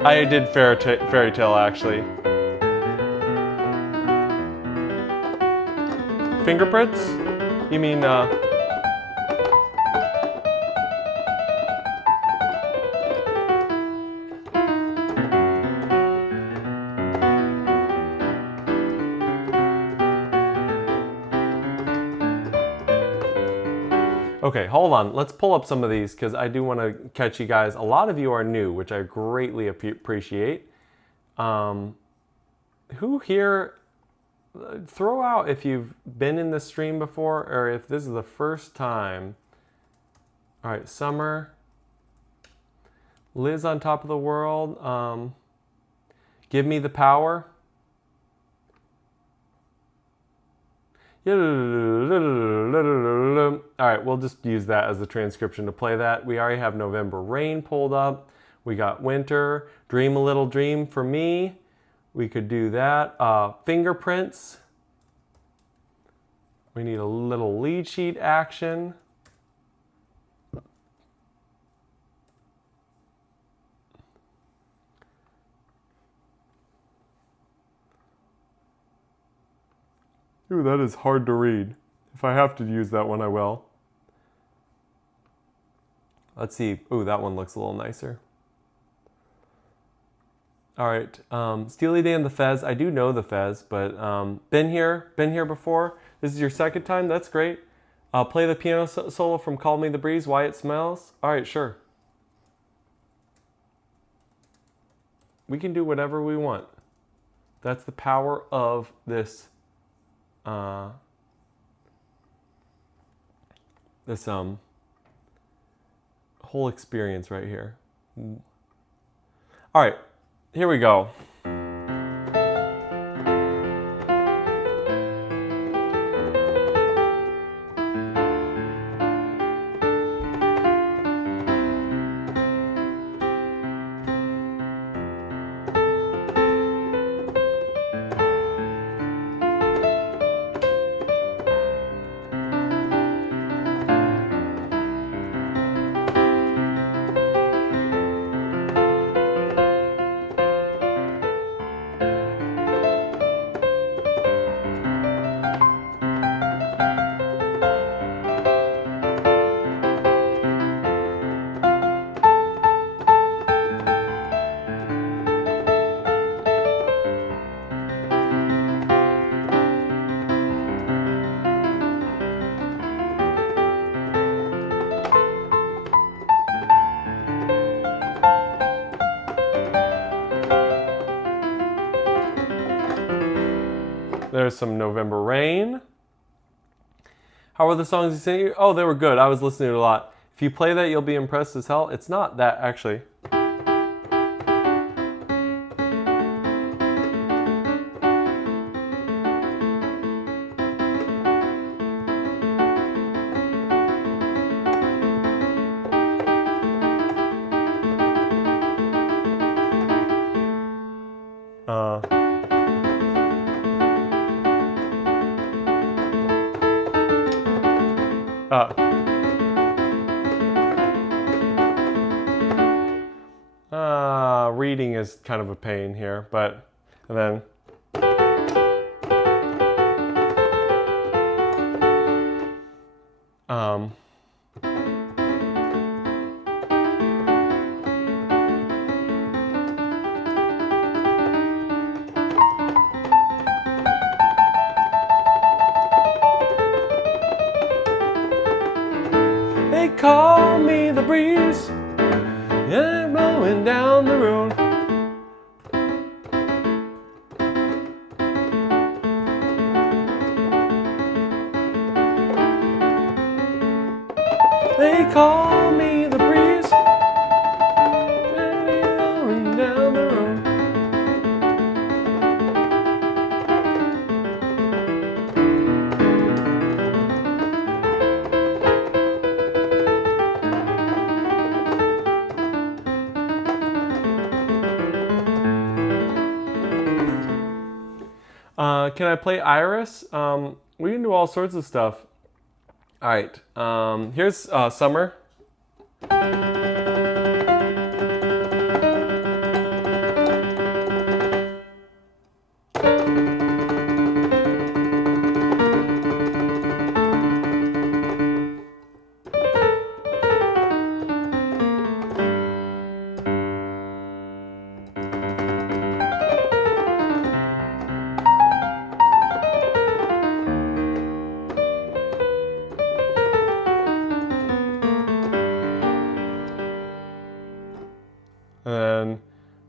I did Fairy Tale actually. Fingerprints? You mean Okay, hold on. Let's pull up some of these because I do want to catch you guys. A lot of you are new, which I greatly appreciate. Who here, throw out if you've been in the stream before or if this is the first time. All right, Summer. Liz on Top of the World. Give Me the Power. All right, we'll just use that as the transcription to play that. We already have November Rain pulled up. We got Winter, Dream a Little Dream for Me. We could do that. Fingerprints. We need a little lead sheet action. Ooh, that is hard to read. If I have to use that one, I will. Let's see. Ooh, that one looks a little nicer. All right, Steely Dan the Fez. I do know the Fez, but been here before. This is your second time. That's great. Play the piano solo from Call Me the Breeze. Why It Smells. All right, sure. We can do whatever we want. That's the power of this this whole experience right here. All right, here we go. There's some November Rain. How were the songs you sent you? Oh, they were good. I was listening to it a lot. If you play that, you'll be impressed as hell. It's not that, actually. Reading is kind of a pain here, but and then they call me the breeze, yeah, blowing down the road. They call me the breeze, blowing down the road. Can I play Iris? We can do all sorts of stuff. All right, here's Summer. And then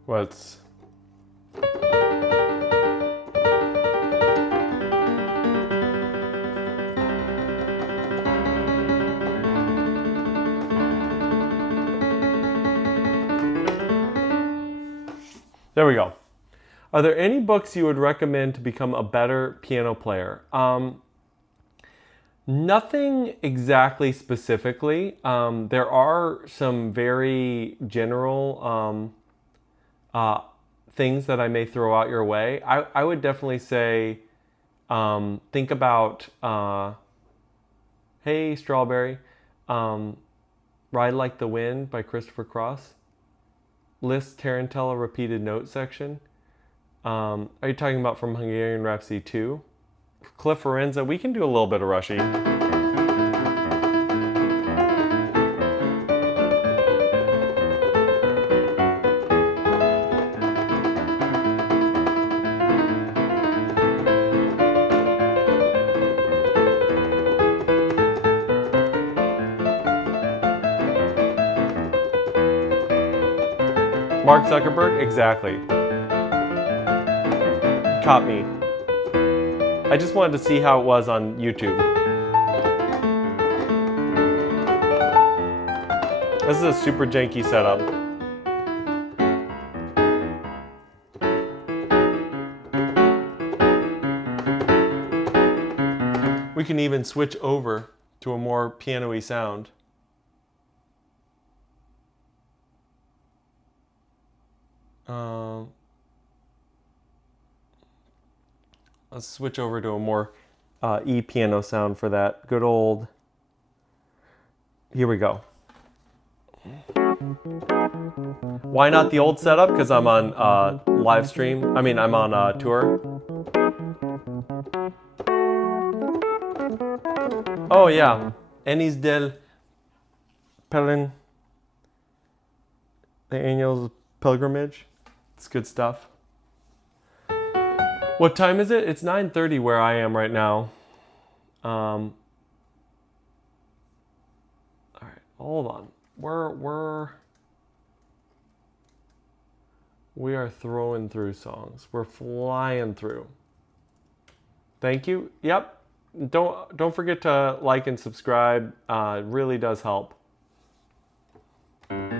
what's there we go. Are there any books you would recommend to become a better piano player? Nothing exactly specifically. There are some very general things that I may throw out your way. I would definitely say think about Hey Strawberry, Ride Like the Wind by Christopher Cross, Liszt Tarantella repeated note section. Are you talking about from Hungarian Rhapsody 2? Cliff Lorenza, we can do a little bit of Rushy. Mark Zuckerberg, exactly. taught me. I just wanted to see how it was on YouTube. This is a super janky setup. We can even switch over to a more piano-y sound. Let's switch over to a more E-piano sound for that. Good old... Here we go. Why not the old setup? Because I'm on live stream. I mean, I'm on tour. Oh yeah, Ennis del Pelin, the Angel's Pilgrimage. It's good stuff. What time is it? It's 9:30 where I am right now. All right, hold on. We are throwing through songs. We're flying through. Thank you. Yep. Don't forget to like and subscribe. It really does help. Let's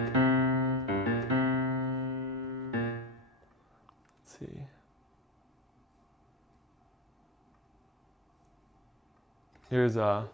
see. Here's a...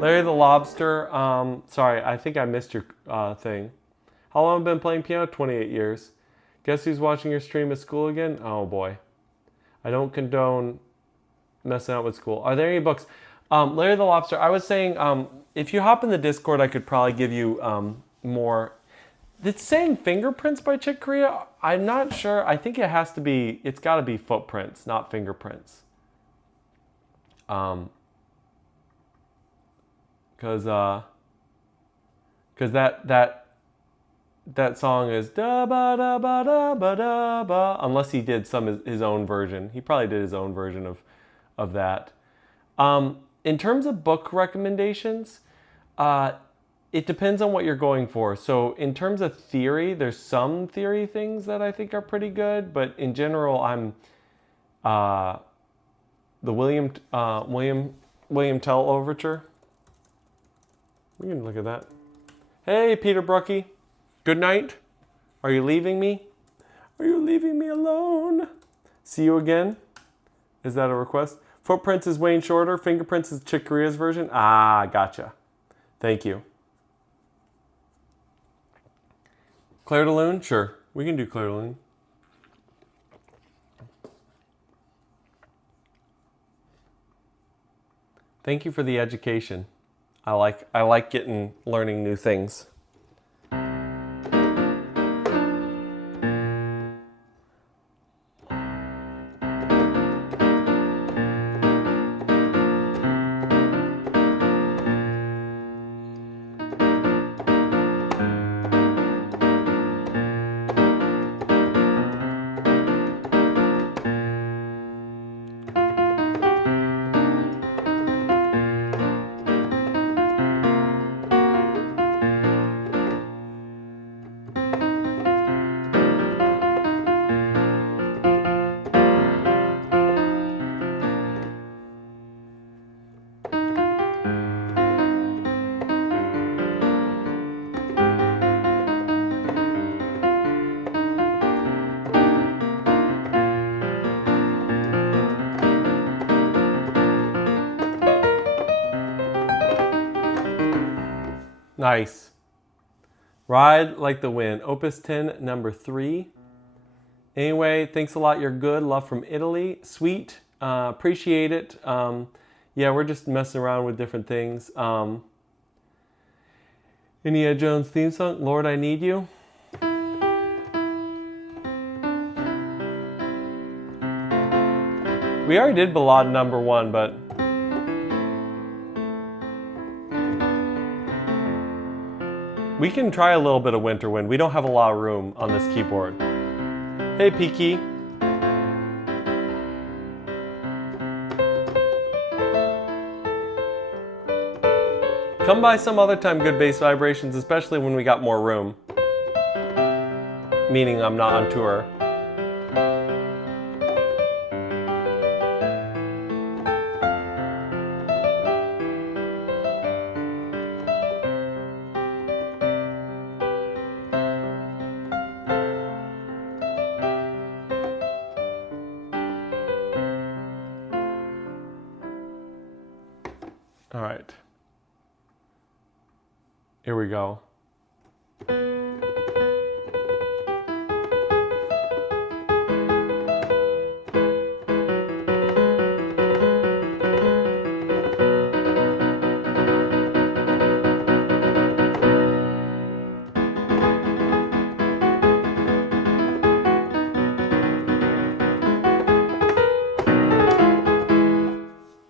Larry the Lobster, sorry, I think I missed your thing. How long have I been playing piano? 28 years. Guess who's watching your stream at school again? Oh boy. I don't condone messing out with school. Are there any books? Larry the Lobster, I was saying, if you hop in the Discord, I could probably give you more. It's saying Fingerprints by Chick Corea. I'm not sure. I think it has to be, it's got to be Footprints, not Fingerprints. Because that song is da ba da ba da ba da ba, unless he did his own version. He probably did his own version of that. In terms of book recommendations, it depends on what you're going for. So in terms of theory, there's some theory things that I think are pretty good, but in general, I'm the William Tell Overture. We can look at that. Hey, Peter Brucky. Good night. Are you leaving me? Are you leaving me alone? See you again. Is that a request? Footprints is Wayne Shorter. Fingerprints is Chick Corea's version. Ah, gotcha. Thank you. Claire de Lune? Sure. We can do Claire de Lune. Thank you for the education. I like learning new things. Nice. Ride Like the Wind. Opus 10, number 3. Anyway, thanks a lot. You're good. Love from Italy. Sweet. Appreciate it. Yeah, we're just messing around with different things. Indiana Jones theme song. Lord, I Need You. We already did ballad number 1, but we can try a little bit of Winter Wind. We don't have a lot of room on this keyboard. Hey, Peaky. Come by some other time, Good Bass Vibrations, especially when we got more room. Meaning I'm not on tour. All right. Here we go.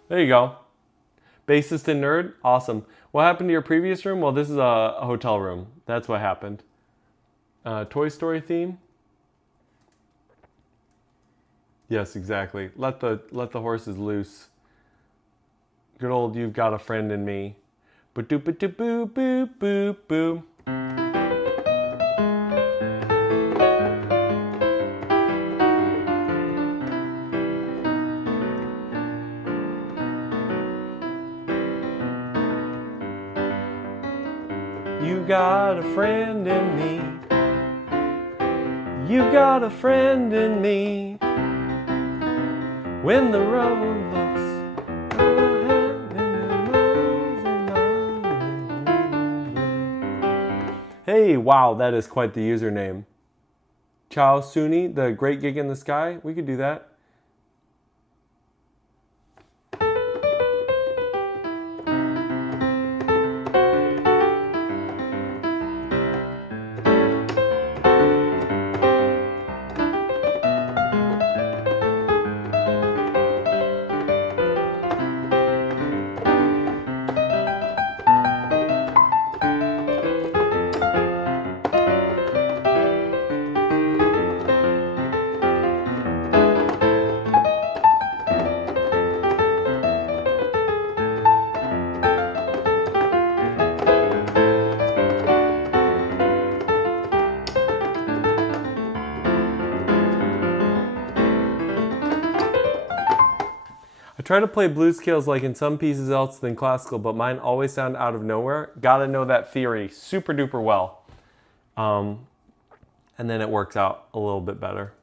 There you go. Bassist and nerd, awesome. What happened to your previous room? Well, this is a hotel room. That's what happened. Toy Story theme? Yes, exactly. Let the horses loose. Good old You've Got a Friend in Me. Ba-doop-ba-doop-boo, boo, boo, boo. You got a friend in me. You got a friend in me. When the road looks Hey, wow, that is quite the username. Ciao Suni, the Great Gig in the Sky. We could do that. I try to play blues scales like in some pieces else than classical, but mine always sound out of nowhere. Gotta know that theory super duper well. And then it works out a little bit better.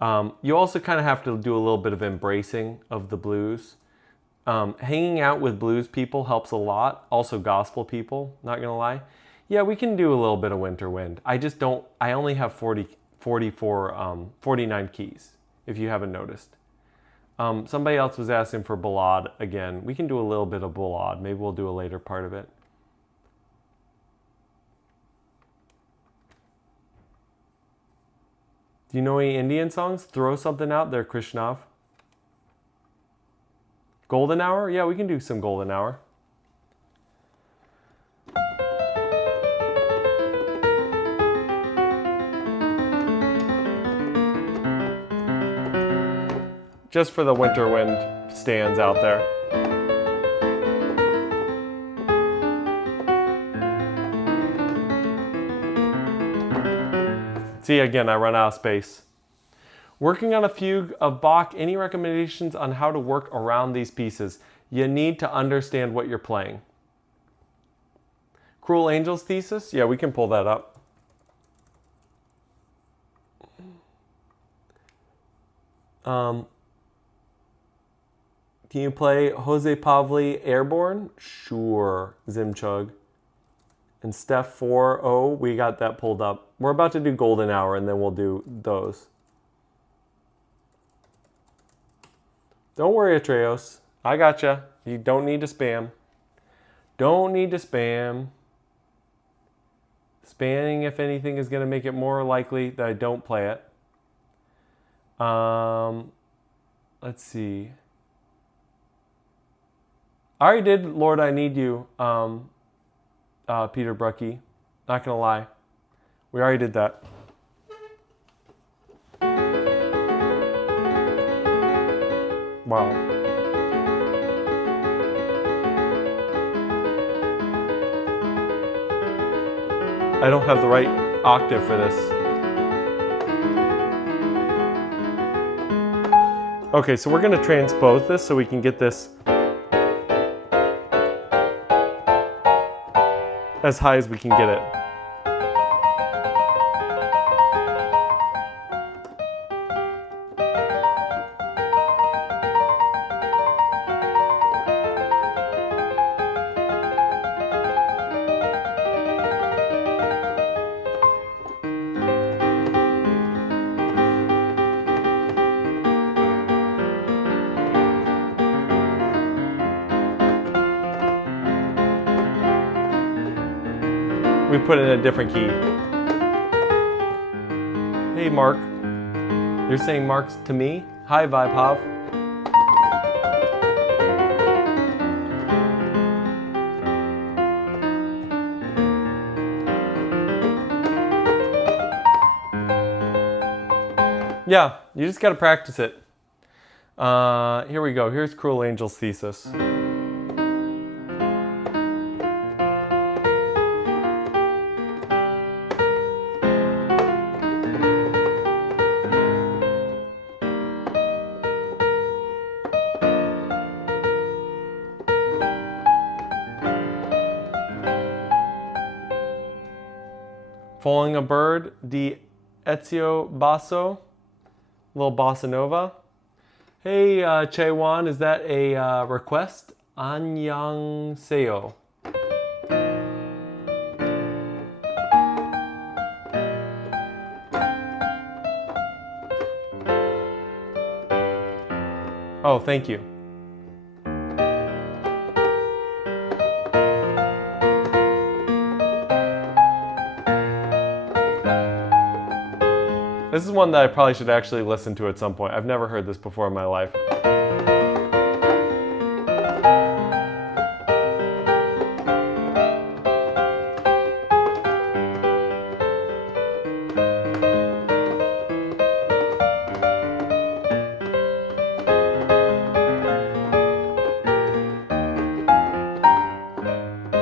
You also kind of have to do a little bit of embracing of the blues. Hanging out with blues people helps a lot. Also gospel people, not gonna lie. Yeah, we can do a little bit of Winter Wind. I only have 49 keys, if you haven't noticed. Somebody else was asking for ballad again. We can do a little bit of ballad. Maybe we'll do a later part of it. Do you know any Indian songs? Throw something out there, Krishnav. Golden Hour? Yeah, we can do some Golden Hour. Just for the Winter Wind stands out there. See, again, I run out of space. Working on a fugue of Bach, any recommendations on how to work around these pieces? You need to understand what you're playing. Cruel Angels thesis? Yeah, we can pull that up. Can you play Jose Pavli Airborne? Sure, Zimchug. And Steph 4-0, we got that pulled up. We're about to do Golden Hour, and then we'll do those. Don't worry, Atreus. I gotcha. You don't need to spam. Don't need to spam. Spamming, if anything, is going to make it more likely that I don't play it. let's see. I already did Lord, I Need You, Peter Bruckey. Not going to lie. We already did that. Wow. I don't have the right octave for this. Okay, so we're going to transpose this so we can get this as high as we can get it. We put it in a different key. Hey, Mark. You're saying Mark's to me? Hi, Vipov. Yeah, you just got to practice it. Here we go. Here's Cruel Angel's Thesis. Falling a Bird, Di Ezio Basso, little bossa nova. Hey, Chewan, is that a request? Annyeonghaseyo. Oh, thank you. This is one that I probably should actually listen to at some point. I've never heard this before in my life.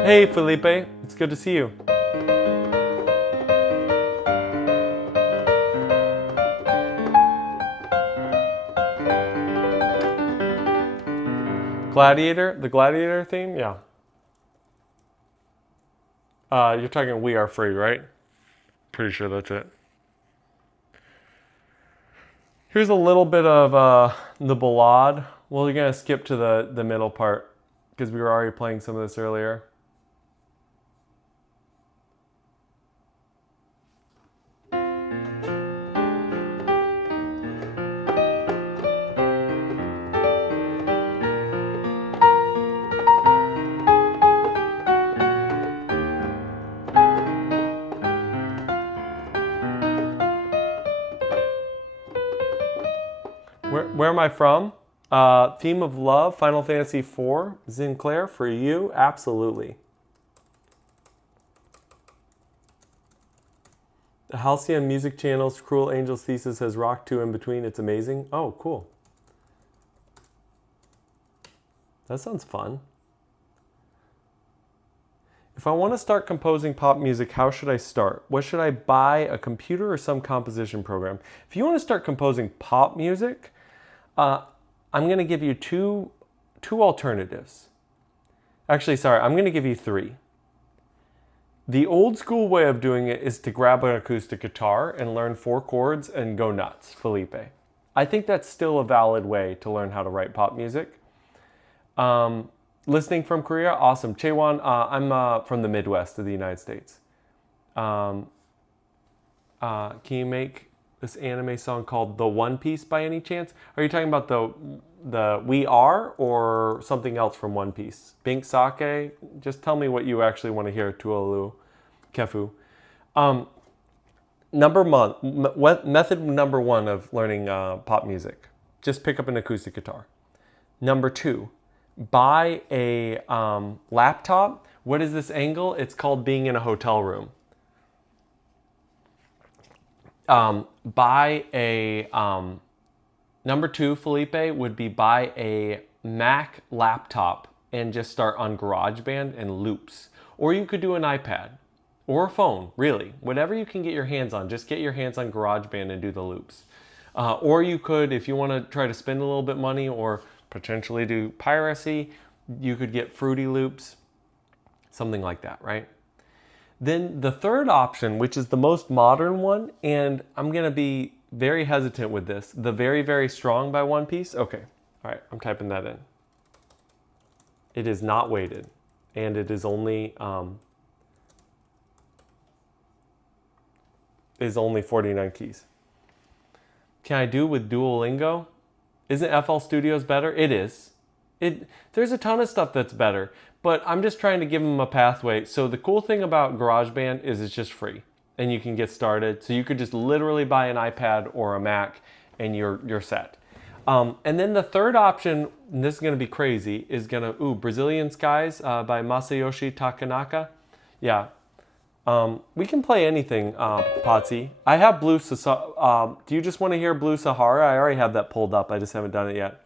Hey, Felipe. It's good to see you. Gladiator? The Gladiator theme? Yeah. You're talking We Are Free, right? Pretty sure that's it. Here's a little bit of the ballade. Well, we're going to skip to the middle part because we were already playing some of this earlier. Where am I from? Theme of Love, Final Fantasy IV, Sinclair, for you? Absolutely. The Halcyon Music Channel's Cruel Angel's Thesis has Rock 2 in between. It's amazing. Oh, cool. That sounds fun. If I want to start composing pop music, how should I start? What should I buy, a computer or some composition program? If you want to start composing pop music, I'm going to give you two alternatives. Actually, sorry, I'm going to give you three. The old school way of doing it is to grab an acoustic guitar and learn 4 chords and go nuts, Felipe. I think that's still a valid way to learn how to write pop music. Listening from Korea, awesome. Chaewon, I'm from the Midwest of the United States. Can you make this anime song called The One Piece by any chance? Are you talking about the We Are or something else from One Piece? Bink Sake? Just tell me what you actually want to hear, Tuolu Kefu. Method number one of learning pop music. just pick up an acoustic guitar. Number 2, buy a laptop. What is this angle? It's called being in a hotel room. Number 2, Felipe, would be buy a Mac laptop and just start on GarageBand and loops. Or you could do an iPad or a phone, really. Whatever you can get your hands on, just get your hands on GarageBand and do the loops. Or you could, if you want to try to spend a little bit money or potentially do piracy, you could get Fruity Loops, something like that, right? Then the third option, which is the most modern one, and I'm going to be very hesitant with this, the Very, Very Strong by One Piece. Okay, all right, I'm typing that in. It is not weighted, and it is only 49 keys. Can I do with Duolingo? Isn't FL Studios better? It is. There's a ton of stuff that's better, but I'm just trying to give them a pathway. So the cool thing about GarageBand is it's just free, and you can get started. So you could just literally buy an iPad or a Mac, and you're set. And then the third option, and this is going to be crazy, is Brazilian Skies by Masayoshi Takanaka. Yeah. We can play anything, Potsy. I have Blue Sahara. Do you just want to hear Blue Sahara? I already have that pulled up. I just haven't done it yet.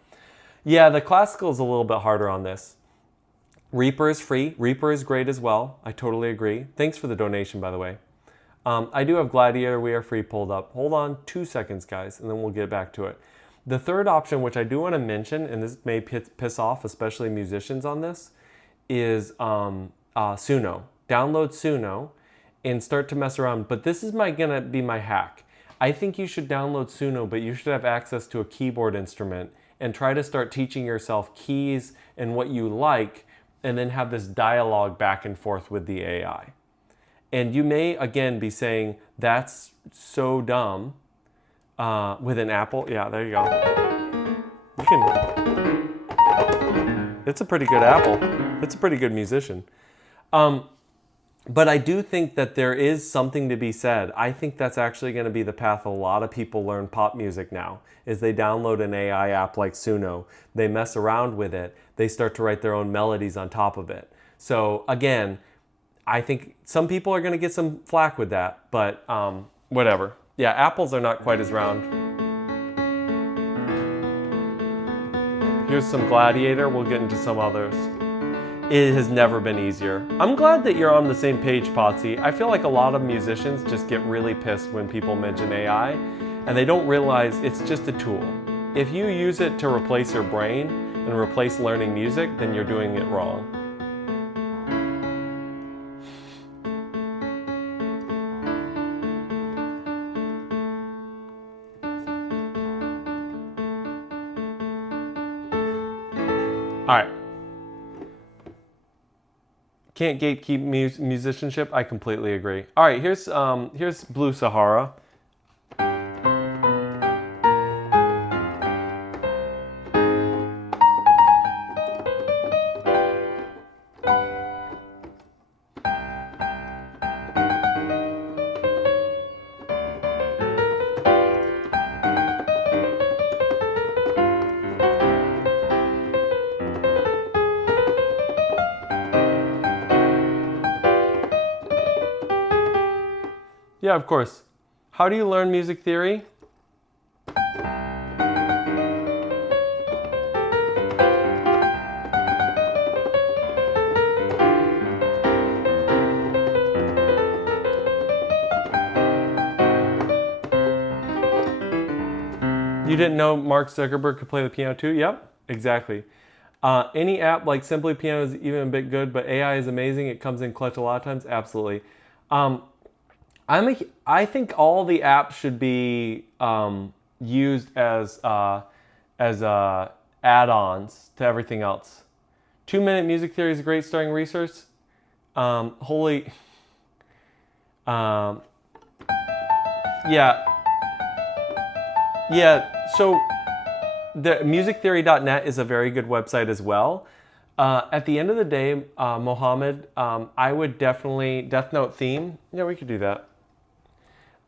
Yeah, the classical is a little bit harder on this. Reaper is free. Reaper is great as well. I totally agree. Thanks for the donation, by the way. I do have Gladiator We Are Free pulled up. Hold on 2 seconds, guys, and then we'll get back to it. The third option, which I do want to mention, and this may piss off especially musicians on this, is Suno. Download Suno and start to mess around. But this is gonna be my hack. I think you should download Suno, but you should have access to a keyboard instrument and try to start teaching yourself keys and what you like, and then have this dialogue back and forth with the AI. And you may, again, be saying, that's so dumb. With an Apple, yeah, there you go. It's a pretty good Apple. It's a pretty good musician. But I do think that there is something to be said. I think that's actually going to be the path a lot of people learn pop music now, is they download an AI app like Suno, they mess around with it, they start to write their own melodies on top of it. So again, I think some people are going to get some flack with that, but whatever. Yeah, apples are not quite as round. Here's some Gladiator. We'll get into some others. It has never been easier. I'm glad that you're on the same page, Potsy. I feel like a lot of musicians just get really pissed when people mention AI, and they don't realize it's just a tool. If you use it to replace your brain and replace learning music, then you're doing it wrong. All right. Can't gatekeep musicianship. I completely agree. All right, here's Blue Sahara. Yeah, of course. How do you learn music theory? You didn't know Mark Zuckerberg could play the piano too? Yep, exactly. Any app like Simply Piano is even a bit good, but AI is amazing. It comes in clutch a lot of times. Absolutely. I think all the apps should be used as add-ons to everything else. 2-minute music theory is a great starting resource. Yeah. So the musictheory.net is a very good website as well. At the end of the day, Mohammed, I would definitely Death Note theme. Yeah, we could do that.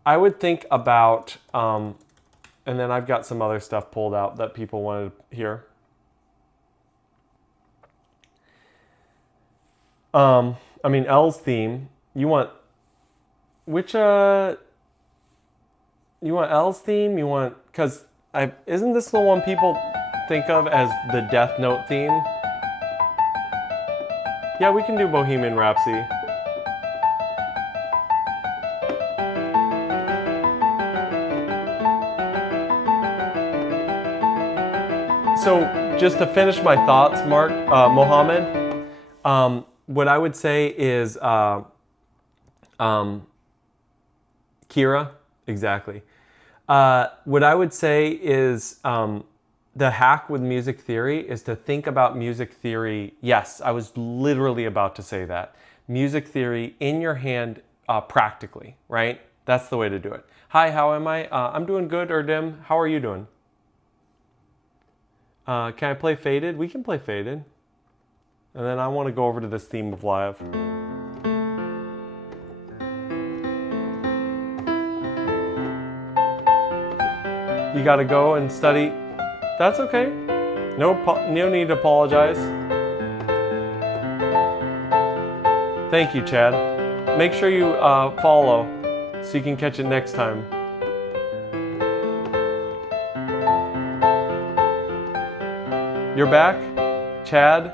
I would think about And then I've got some other stuff pulled out that people wanted to hear. I mean, L's theme. You want which? You want L's theme? You want because isn't this the one people think of as the Death Note theme? Yeah, we can do Bohemian Rhapsody. So just to finish my thoughts, Mohammed, what I would say is Kira, exactly. What I would say is the hack with music theory is to think about music theory. Yes, I was literally about to say that. Music theory in your hand practically, right? That's the way to do it. Hi, how am I? I'm doing good, Erdim. How are you doing? Can I play Faded? We can play Faded. And then I want to go over to this theme of live. You got to go and study. That's okay. No need to apologize. Thank you, Chad. Make sure you follow so you can catch it next time. You're back, Chad.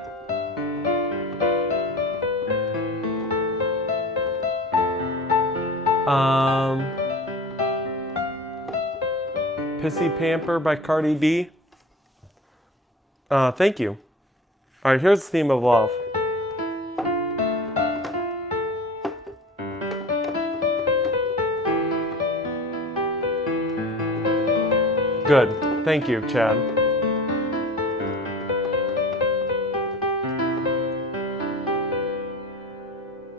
Pissy Pamper by Cardi B. Thank you. All right, here's the theme of love. Good. Thank you, Chad.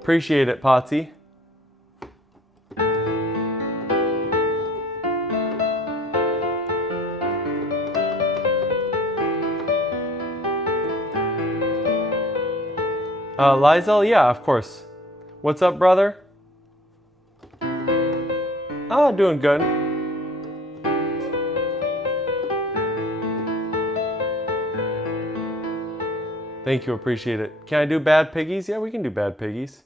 Appreciate it, Potsy. Lizel, yeah, of course. What's up, brother? Oh, doing good. Thank you, appreciate it. Can I do Bad Piggies? Yeah, we can do Bad Piggies.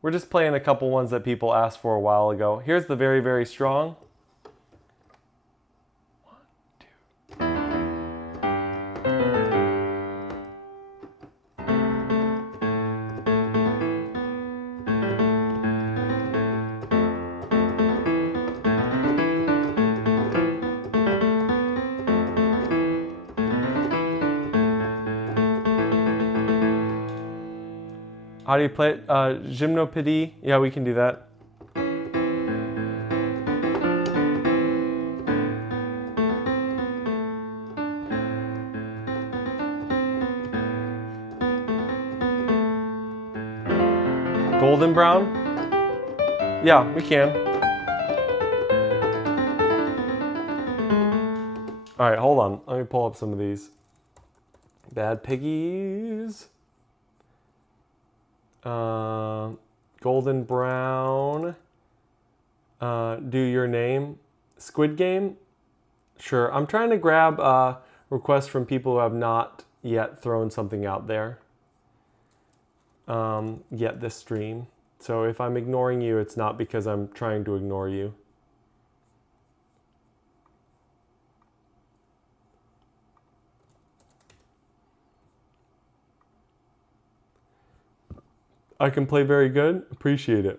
We're just playing a couple ones that people asked for a while ago. Here's the Very, Very Strong. How do you play it? Gymnopédie? Yeah, we can do that. Golden brown? Yeah, we can. All right, hold on. Let me pull up some of these. Bad Piggies. Golden brown. Do your name. Squid Game? Sure. I'm trying to grab requests from people who have not yet thrown something out there yet this stream. So if I'm ignoring you, it's not because I'm trying to ignore you. I can play very good. Appreciate it.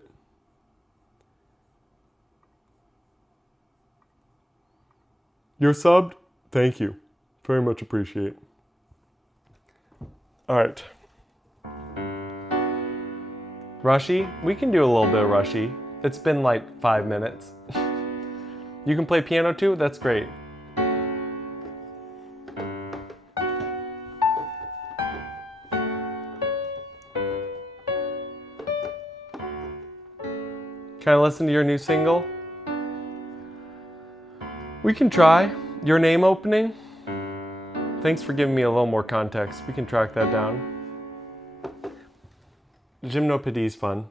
You're subbed? Thank you. Very much appreciate. All right. Rushy? We can do a little bit of Rushy. It's been like 5 minutes. You can play piano too? That's great. Can I listen to your new single? We can try. Your name opening? Thanks for giving me a little more context. We can track that down. Gymnopédie is fun.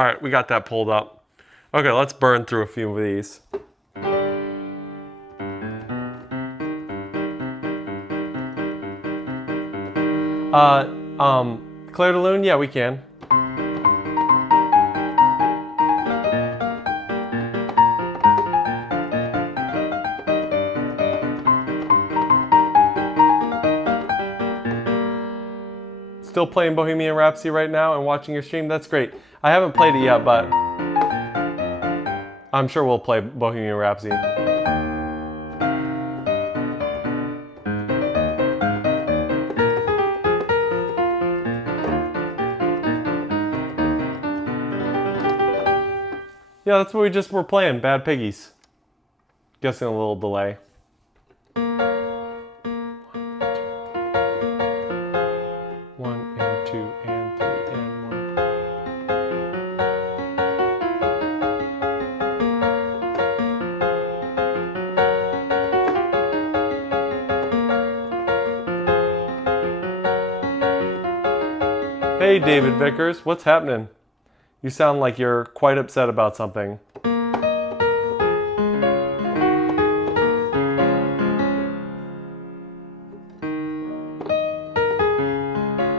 All right, we got that pulled up. Okay, let's burn through a few of these. Claire de Lune, yeah, we can. Still playing Bohemian Rhapsody right now and watching your stream? That's great. I haven't played it yet, but I'm sure we'll play Bohemian Rhapsody. Yeah, that's what we just were playing, Bad Piggies. Guessing a little delay. One and two and three and one. Hey, David Vickers, what's happening? You sound like you're quite upset about something.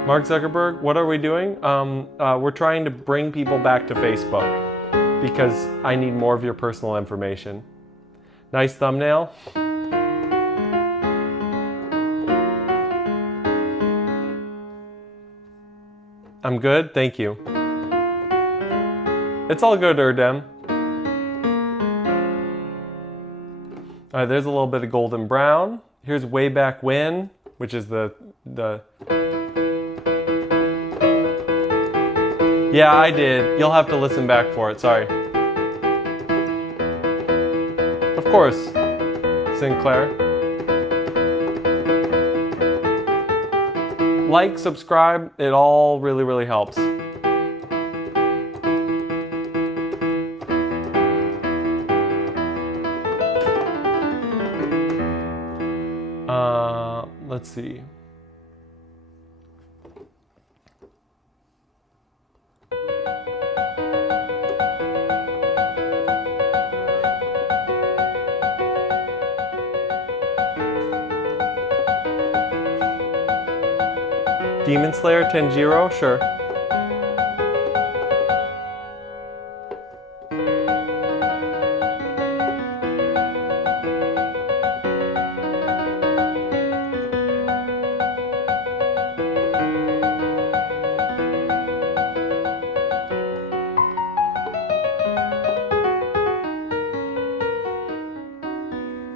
Mark Zuckerberg, what are we doing? We're trying to bring people back to Facebook because I need more of your personal information. Nice thumbnail. I'm good, thank you. It's all good, Erdem. All right, there's a little bit of golden brown. Here's Way Back When, which is the... Yeah, I did. You'll have to listen back for it, sorry. Of course, Sinclair. Like, subscribe, it all really, really helps. Let's see. Demon Slayer, Tenjiro, sure.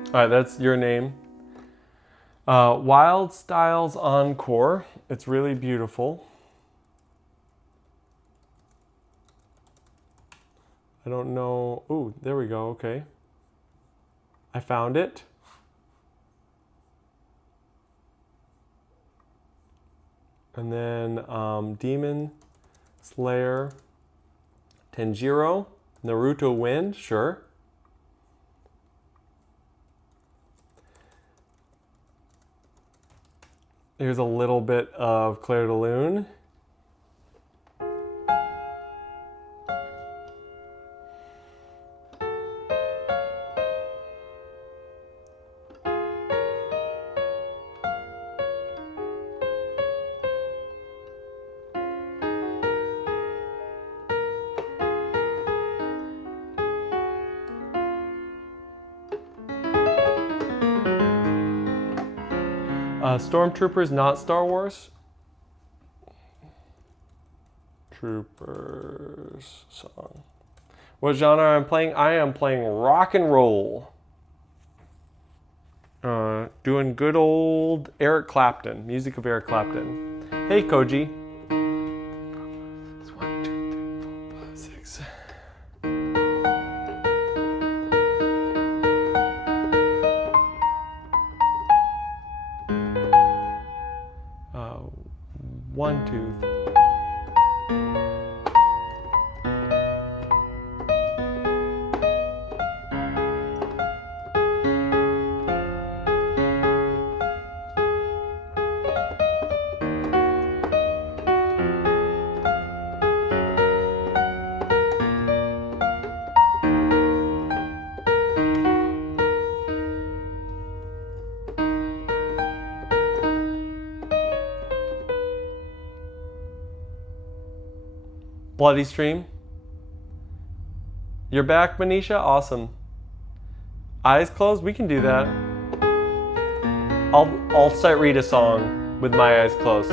All right, that's your name. Wild Styles Encore. It's really beautiful. I don't know. Ooh, there we go. Okay. I found it. And then Demon Slayer, Tenjiro, Naruto Wind, sure. Here's a little bit of Claire de Lune. Stormtroopers, not Star Wars. Troopers song. What genre I'm playing? I am playing rock and roll. Doing good old Eric Clapton, music of Eric Clapton. Hey, Koji. 1, 2, 3, 4, 5, 6. One, two. Bloody stream. You're back, Manisha? Awesome. Eyes closed? We can do that. I'll start read a song with my eyes closed.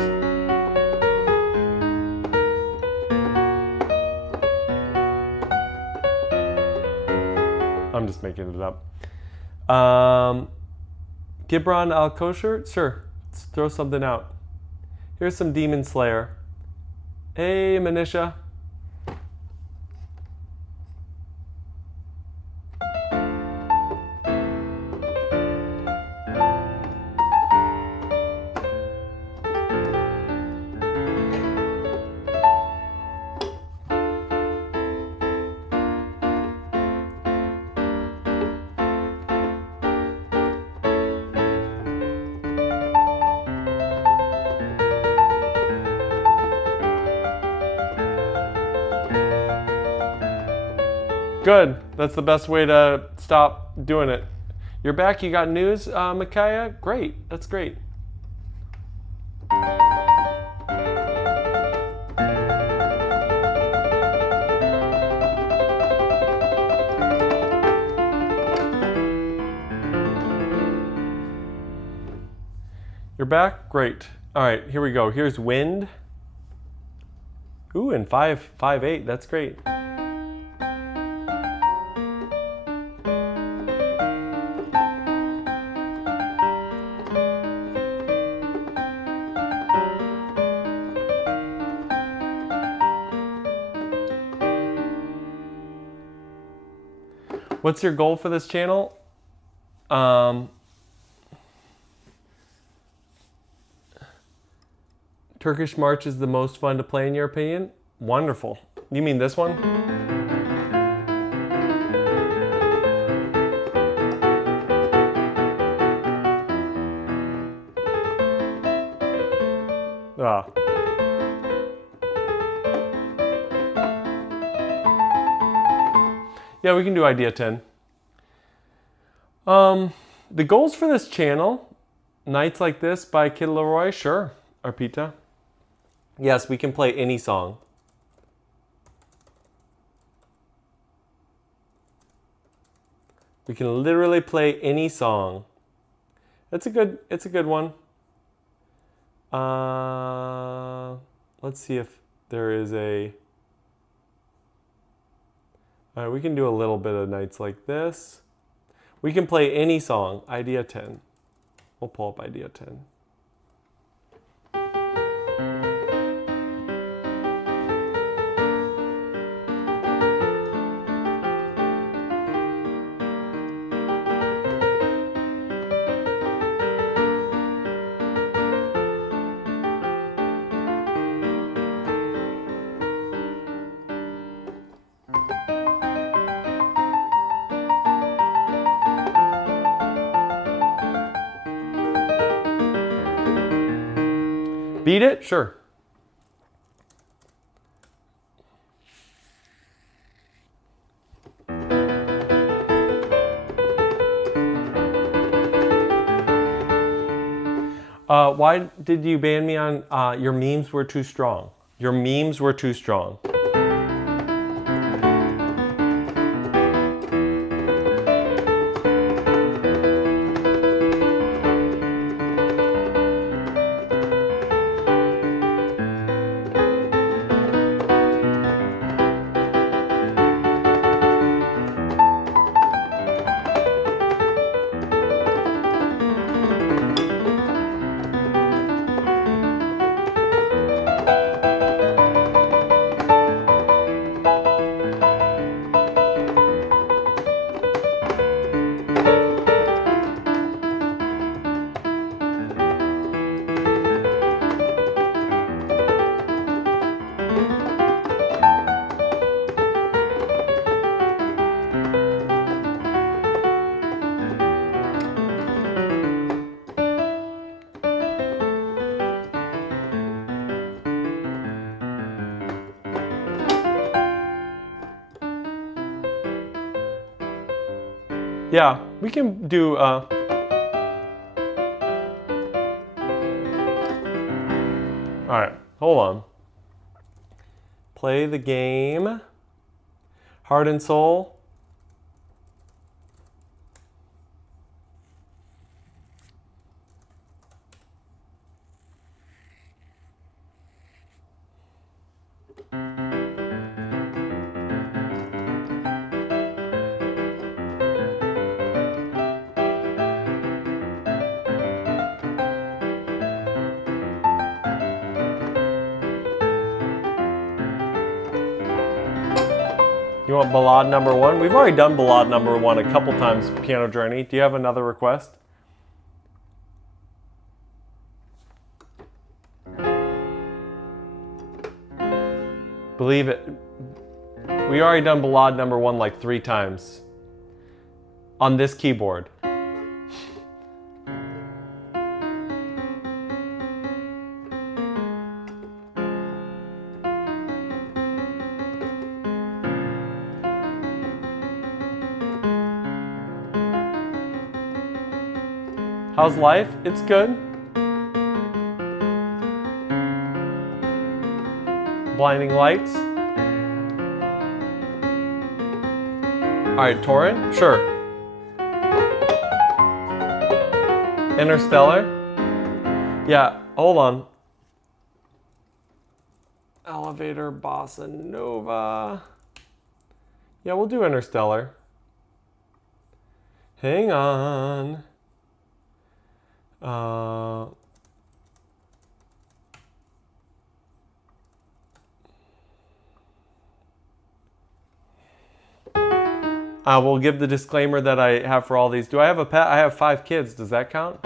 I'm just making it up. Gibran Al-Kosher? Sure. Let's throw something out. Here's some Demon Slayer. Hey, Manisha. Good. That's the best way to stop doing it. You're back. You got news, Micaiah? Great. That's great. You're back? Great. All right, here we go. Here's wind. Ooh, and 5/8. That's great. What's your goal for this channel? Turkish March is the most fun to play in your opinion? Wonderful. You mean this one? Ah. Yeah, we can do idea 10. The goals for this channel, Nights Like This by Kid Leroy, sure. Arpita. Yes, we can play any song. We can literally play any song. It's a good one. Let's see if there is a... All right, we can do a little bit of Nights Like This. We can play any song. Idea 10. We'll pull up idea 10. Beat it? Sure. Why did you ban me on your memes were too strong? Your memes were too strong. Yeah, we can do, all right, hold on. Play the game. Heart and soul. You want ballad number 1? We've already done ballad number 1 a couple times, Piano Journey. Do you have another request? Believe it. We already done ballad number 1 like 3 times. On this keyboard. How's life? It's good. Blinding lights. Alright, Torin? Sure. Interstellar? Yeah, hold on. Elevator, Bossa Nova. Yeah, we'll do Interstellar. Hang on. I will give the disclaimer that I have for all these. Do I have a pet? I have 5 kids. Does that count?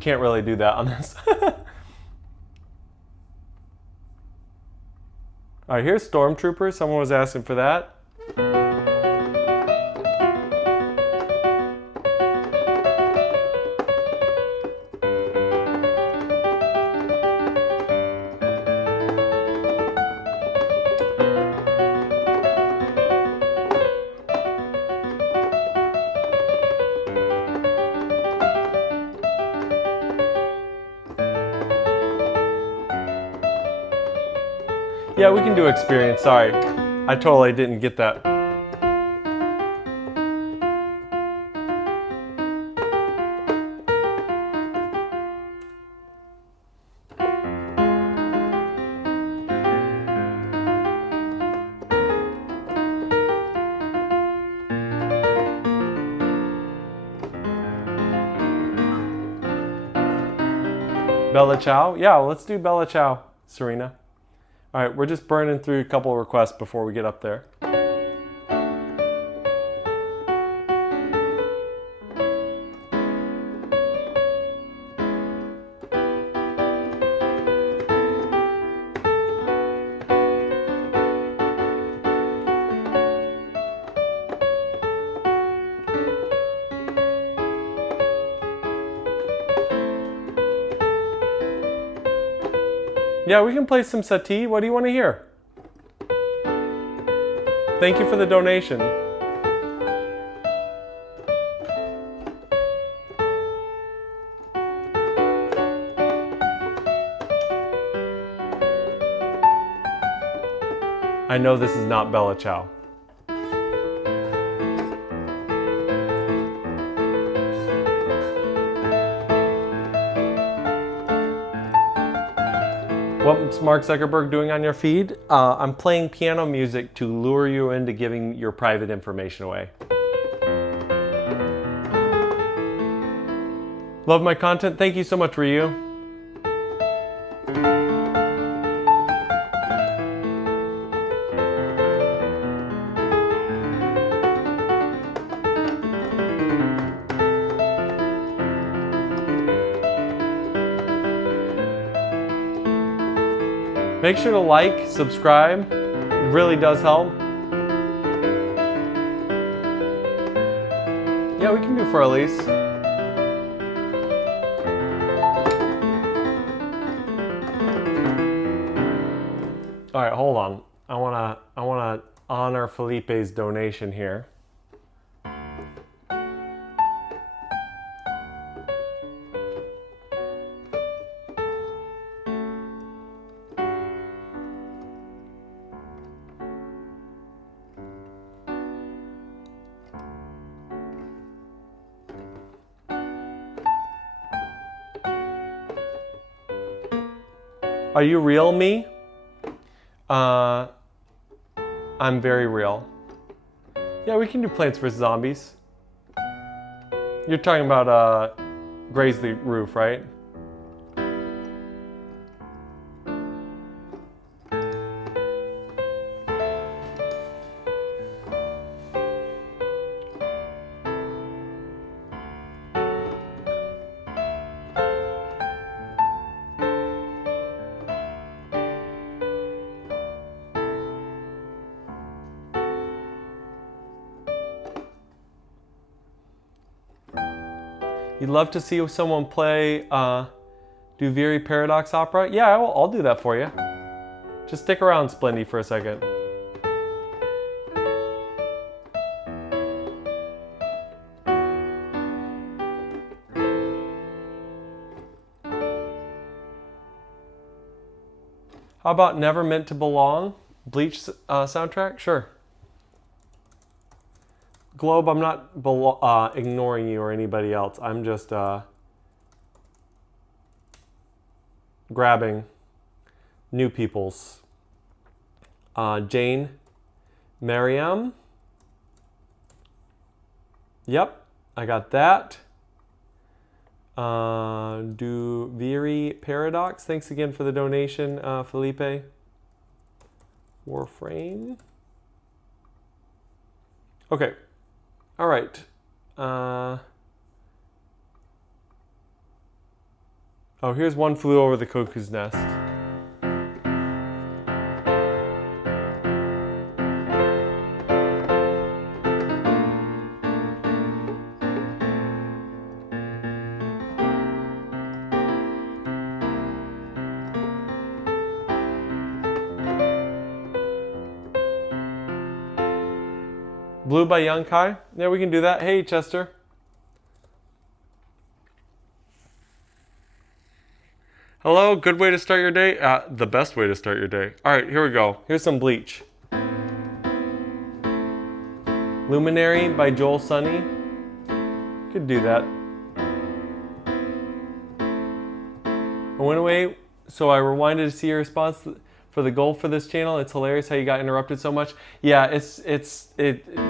Can't really do that on this. Alright, here's Stormtroopers. Someone was asking for that. Yeah, we can do Experience. Sorry. I totally didn't get that. Bella Ciao? Yeah, let's do Bella Ciao, Serena. All right, we're just burning through a couple of requests before we get up there. Yeah, we can play some Satie. What do you want to hear? Thank you for the donation. I know this is not Bella Ciao. What's Mark Zuckerberg doing on your feed? I'm playing piano music to lure you into giving your private information away. Love my content? Thank you so much, Ryu. Make sure to like, subscribe. It really does help. we can do for Elise. All right, hold on. I wanna honor Felipe's donation here. Are you real, me? I'm very real. Yeah, we can do Plants vs. Zombies. You're talking about Graze the Roof, right? You'd love to see someone play, do Very Paradox Opera? Yeah, I'll do that for you. Just stick around, Splendy, for a second. How about Never Meant to Belong? Bleach soundtrack? Sure. Globe, I'm not ignoring you or anybody else. I'm just grabbing new people's. Jane, Mariam. Yep, I got that. Do Very Paradox. Thanks again for the donation, Felipe. Warframe. Okay. All right. Oh, here's One Flew Over the Cuckoo's Nest. Blue by Young Kai. Yeah, we can do that. Hey, Chester. Hello, good way to start your day? The best way to start your day. All right, here we go. Here's some Bleach. Luminary by Joel Sunny. Could do that. I went away, so I rewinded to see your response for the goal for this channel. It's hilarious how you got interrupted so much. Yeah,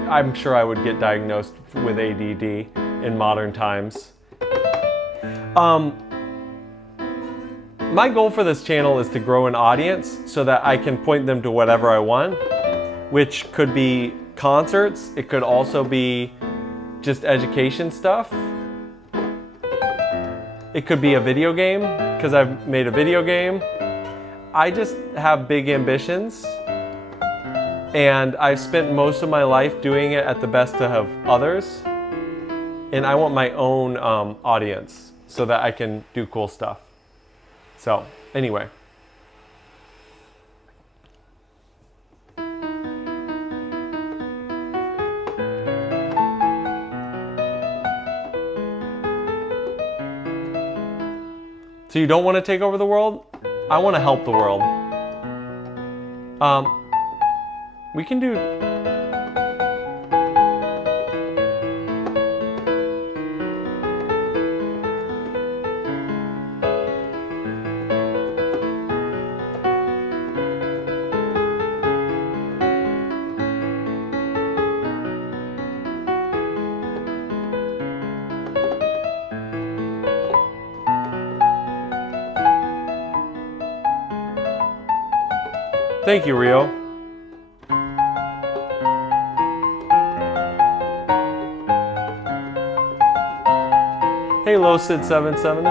I'm sure I would get diagnosed with ADD in modern times. My goal for this channel is to grow an audience so that I can point them to whatever I want, which could be concerts. It could also be just education stuff. It could be a video game, because I've made a video game. I just have big ambitions, and I've spent most of my life doing it at the best of others, and I want my own audience so that I can do cool stuff. So, anyway. So you don't want to take over the world? I want to help the world. We can do... Thank you, Rio. Hey, LowSid77.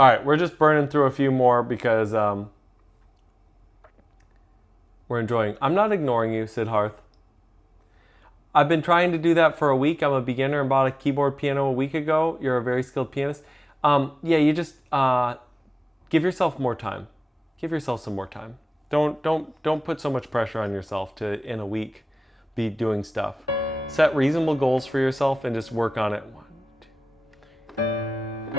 All right, we're just burning through a few more because we're enjoying. I'm not ignoring you, Siddharth. I've been trying to do that for a week. I'm a beginner and bought a keyboard piano a week ago. You're a very skilled pianist. Yeah, you just give yourself more time. Give yourself some more time. Don't put so much pressure on yourself to in a week be doing stuff. Set reasonable goals for yourself and just work on it. 1, 2.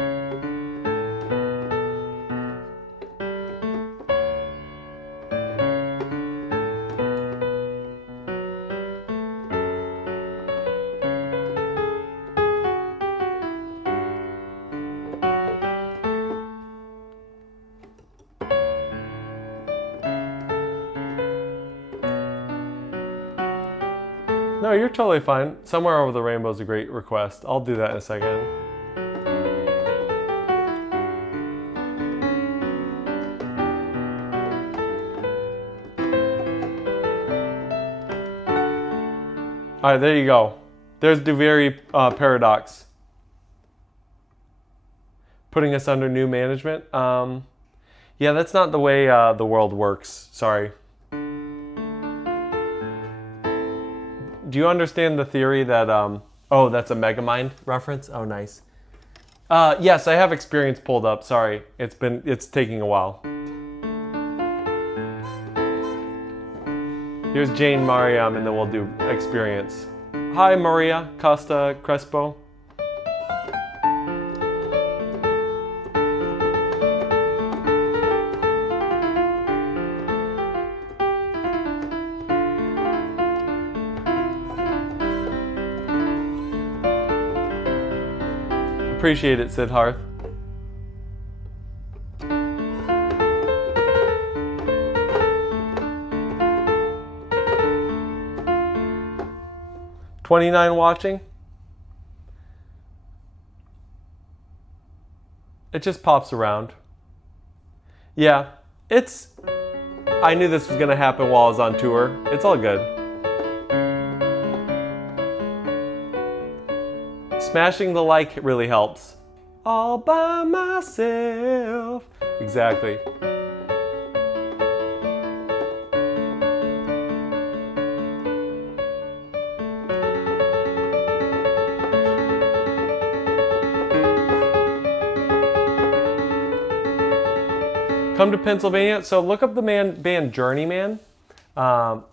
No, you're totally fine. Somewhere Over the Rainbow is a great request. I'll do that in a second. All right, there you go. There's Duveri paradox. Putting us under new management. Yeah, that's not the way the world works. Sorry. Do you understand the theory that, oh, that's a Megamind reference? Oh, nice. Yes, I have experience pulled up. Sorry, it's taking a while. Here's Jane Mariam, and then we'll do experience. Hi, Maria Costa Crespo. Appreciate it, Siddharth. $29 watching. It just pops around. Yeah, I knew this was gonna happen while I was on tour. It's all good. Smashing the like really helps. All by myself. Exactly. Come to Pennsylvania. So look up the band Journeyman.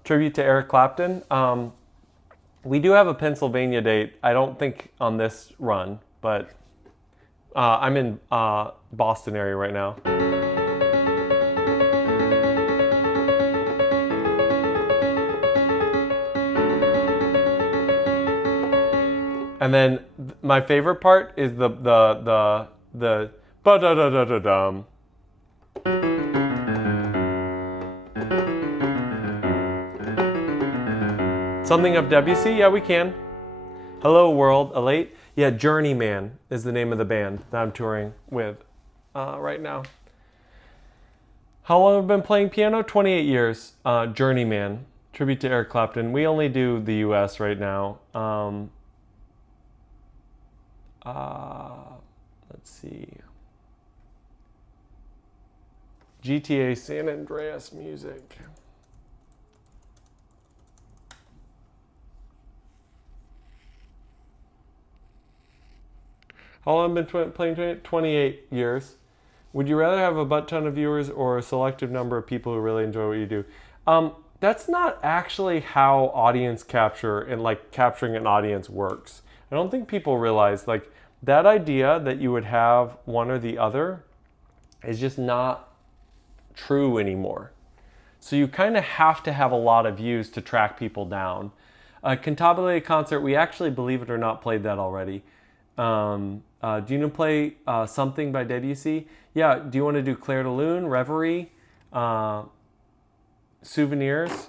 Tribute to Eric Clapton. We do have a Pennsylvania date. I don't think on this run, but I'm in Boston area right now. And then my favorite part is the ba da da da da dum. Something of Debussy? Yeah, we can. Hello World, Elate. Yeah, Journeyman is the name of the band that I'm touring with right now. How long have I been playing piano? 28 years. Journeyman, tribute to Eric Clapton. We only do the US right now. Let's see. GTA San Andreas music. How long have I been playing? 28 years. Would you rather have a butt ton of viewers or a selective number of people who really enjoy what you do? That's not actually how audience capture and like capturing an audience works. I don't think people realize like that idea that you would have one or the other is just not true anymore. So you kind of have to have a lot of views to track people down. Cantabile concert, we actually, believe it or not, played that already. Do you want to play something by Debussy? Yeah, do you want to do Clair de Lune, Reverie, Souvenirs?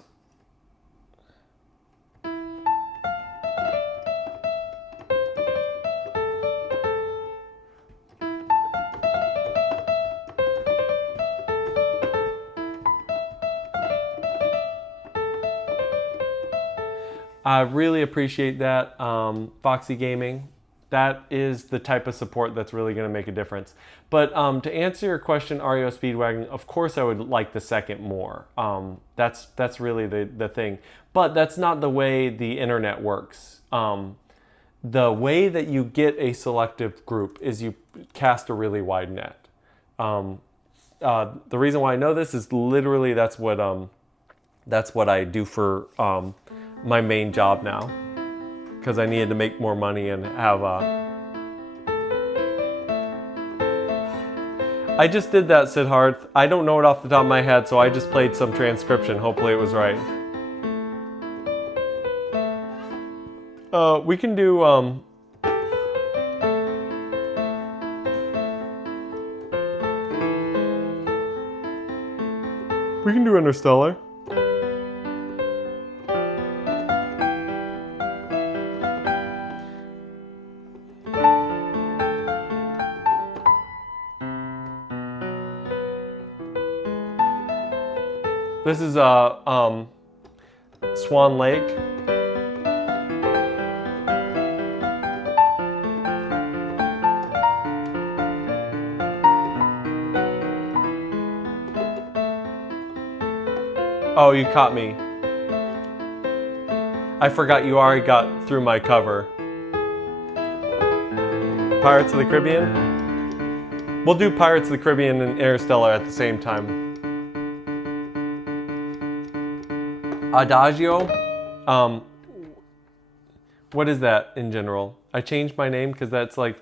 I really appreciate that, Foxy Gaming. That is the type of support that's really going to make a difference. But to answer your question, REO Speedwagon, of course I would like the second more. That's really the thing. But that's not the way the internet works. The way that you get a selective group is you cast a really wide net. The reason why I know this is literally that's what I do for my main job now, because I needed to make more money and have I just did that, Siddharth. I don't know it off the top of my head, so I just played some transcription. Hopefully it was right. We can do Interstellar. This is Swan Lake. Oh, you caught me. I forgot you already got through my cover. Pirates of the Caribbean? We'll do Pirates of the Caribbean and Interstellar at the same time. Adagio? What is that in general? I changed my name because that's like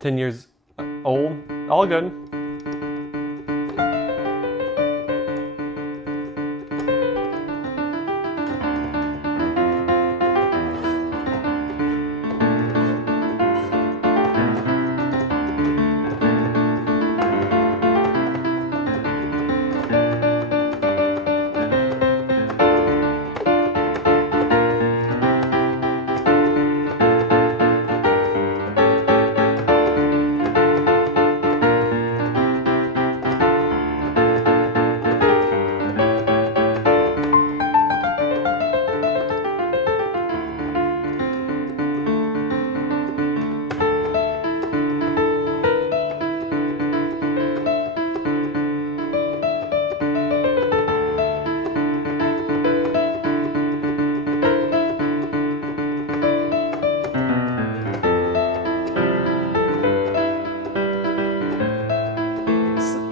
10 years old. All good.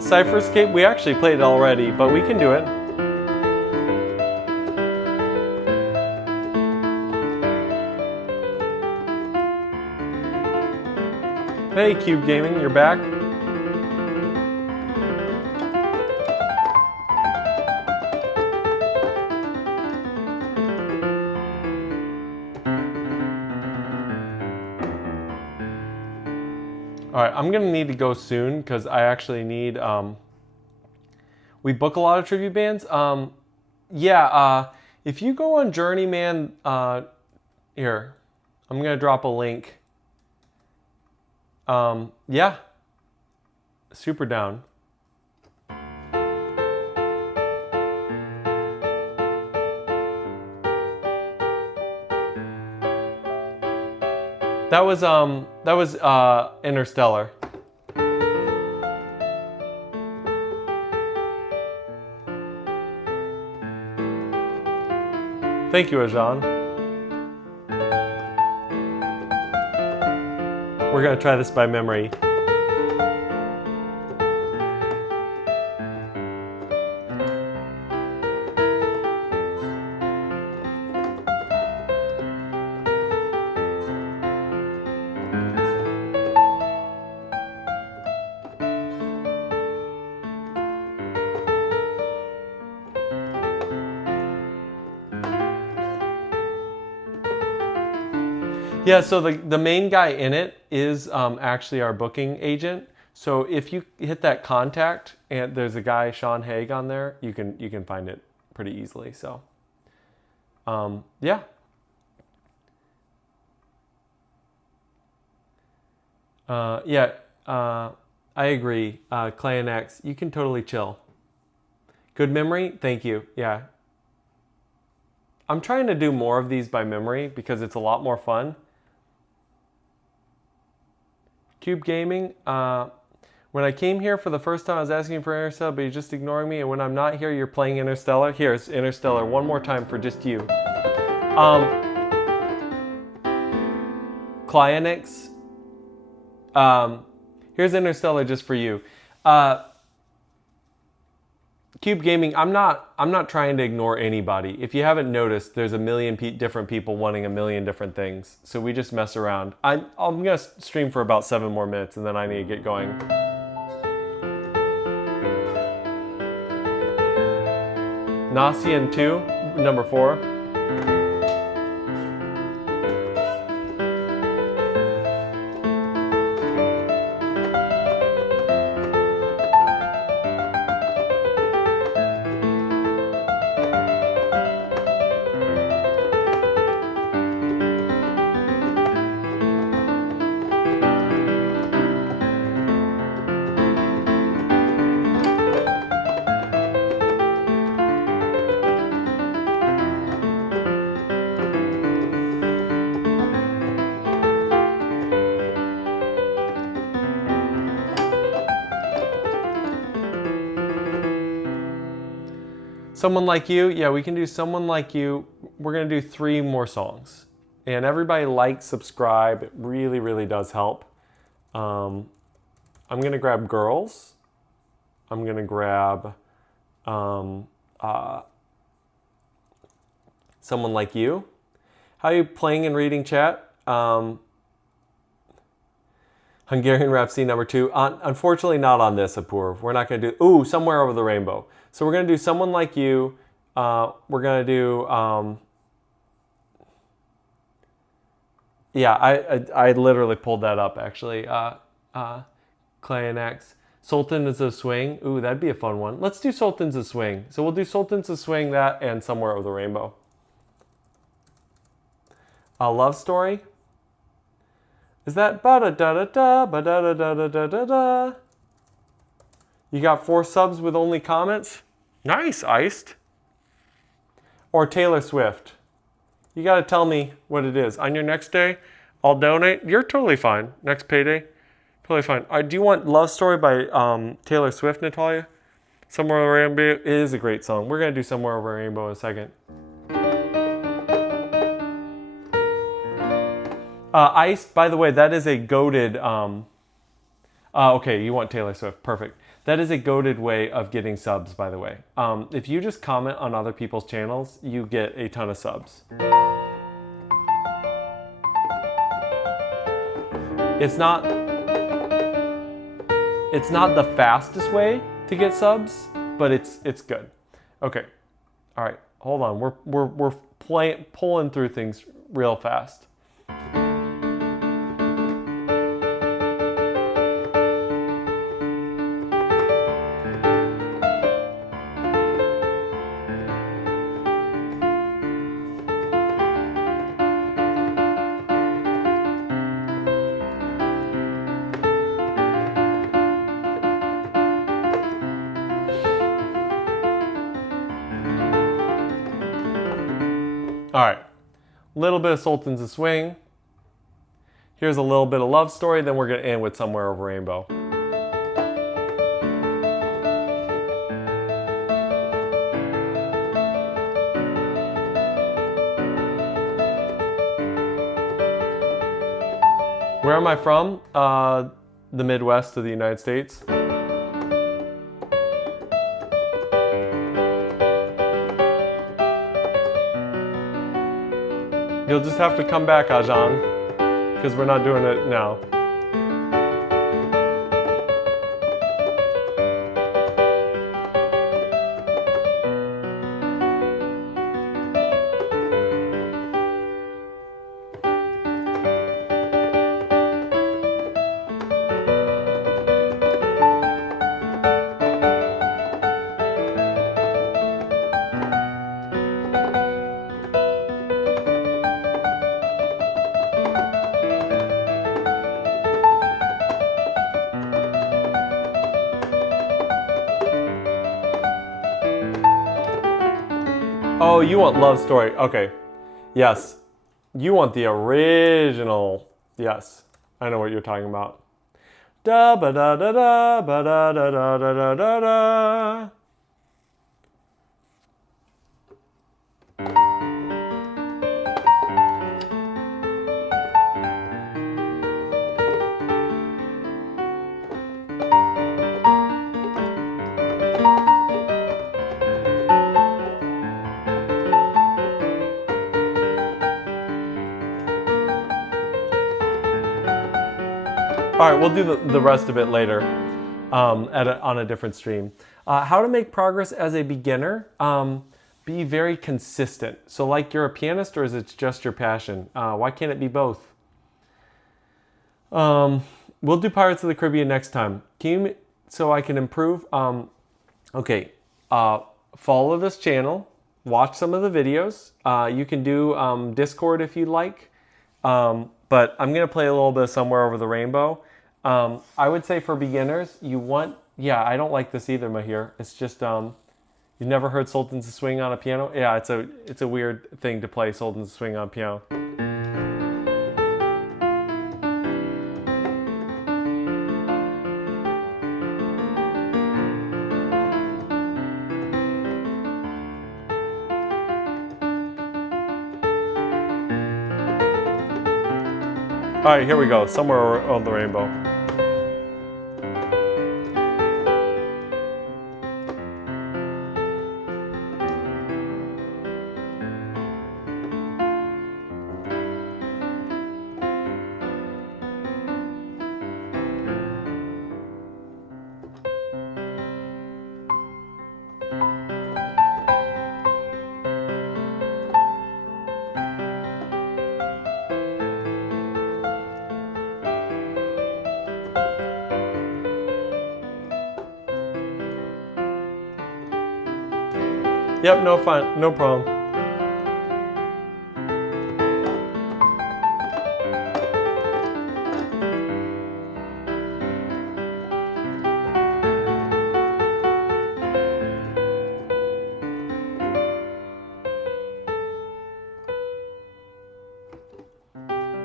Cypherscape, we actually played it already, but we can do it. Hey, Cube Gaming, you're back. All right, I'm gonna need to go soon because I actually need, we book a lot of tribute bands. If you go on Journeyman, here, I'm gonna drop a link. Yeah, super down. That was Interstellar. Thank you, Ajan. We're gonna try this by memory. Yeah, so the main guy in it is actually our booking agent. So if you hit that contact and there's a guy, Sean Haig, on there, you can find it pretty easily. So yeah. I agree. Clay and X, you can totally chill. Good memory? Thank you. Yeah. I'm trying to do more of these by memory because it's a lot more fun. Cube Gaming. When I came here for the first time, I was asking for Interstellar, but you're just ignoring me. And when I'm not here, you're playing Interstellar. Here's Interstellar one more time for just you. Clienix. Here's Interstellar just for you. Cube Gaming, I'm not trying to ignore anybody. If you haven't noticed, there's a million different people wanting a million different things. So we just mess around. I'm going to stream for about 7 more minutes and then I need to get going. Nasian 2, number 4. Someone Like You, yeah, we can do Someone Like You. We're gonna do 3 more songs. And everybody like, subscribe, it really, really does help. I'm gonna grab Girls. I'm gonna grab Someone Like You. How are you playing and reading chat? Hungarian Rhapsody number 2. Unfortunately not on this, Apoor. We're not gonna do, Somewhere Over the Rainbow. So we're going to do Someone Like You. We're going to do, yeah, I literally pulled that up, actually. Clay and X. Sultans of Swing. Ooh, that'd be a fun one. Let's do Sultans of Swing. So we'll do Sultans of Swing, that, and Somewhere Over the Rainbow. Love Story. Is that ba-da-da-da-da, ba-da-da-da-da-da-da? You got 4 subs with only comments? Nice, Iced. Or Taylor Swift. You got to tell me what it is. On your next day, I'll donate. You're totally fine. Next payday, totally fine. Do you want Love Story by Taylor Swift, Natalia? Somewhere Over a Rainbow is a great song. We're going to do Somewhere Over a Rainbow in a second. Iced, by the way, that is a goated... okay, you want Taylor Swift. Perfect. That is a goated way of getting subs, by the way. If you just comment on other people's channels, you get a ton of subs. It's not the fastest way to get subs, but it's good. Okay, all right, hold on. We're pulling through things real fast. All right, a little bit of Sultans of Swing. Here's a little bit of Love Story, then we're gonna end with Somewhere Over Rainbow. Where am I from? The Midwest of the United States. You'll just have to come back, Ajan, because we're not doing it now. Oh, you want Love Story. Okay. Yes. You want the original. Yes. I know what you're talking about. Da ba da da da ba da da da da da da da. All right, we'll do the rest of it later on a different stream. How to make progress as a beginner. Be very consistent. So like you're a pianist, or is it just your passion? Why can't it be both? We'll do Pirates of the Caribbean next time. So I can improve? Okay, follow this channel. Watch some of the videos. You can do Discord if you like. But I'm going to play a little bit of Somewhere Over the Rainbow. I would say for beginners, yeah, I don't like this either, Mahir. It's just, you've never heard Sultans of Swing on a piano? Yeah, it's a weird thing to play Sultans of Swing on piano. All right, here we go. Somewhere Over the Rainbow. Yep, no fun, no problem.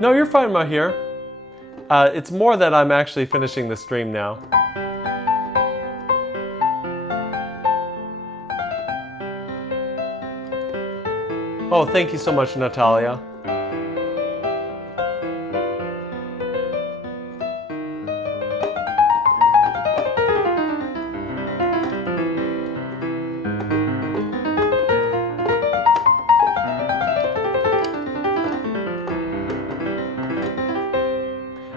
No, you're fine, Mahir. It's more that I'm actually finishing the stream now. Oh, thank you so much, Natalia.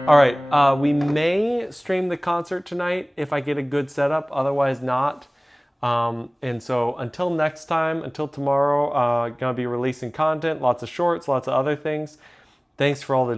All right, we may stream the concert tonight if I get a good setup, otherwise not. And so until next time, until tomorrow, gonna be releasing content, lots of shorts, lots of other things. Thanks for all the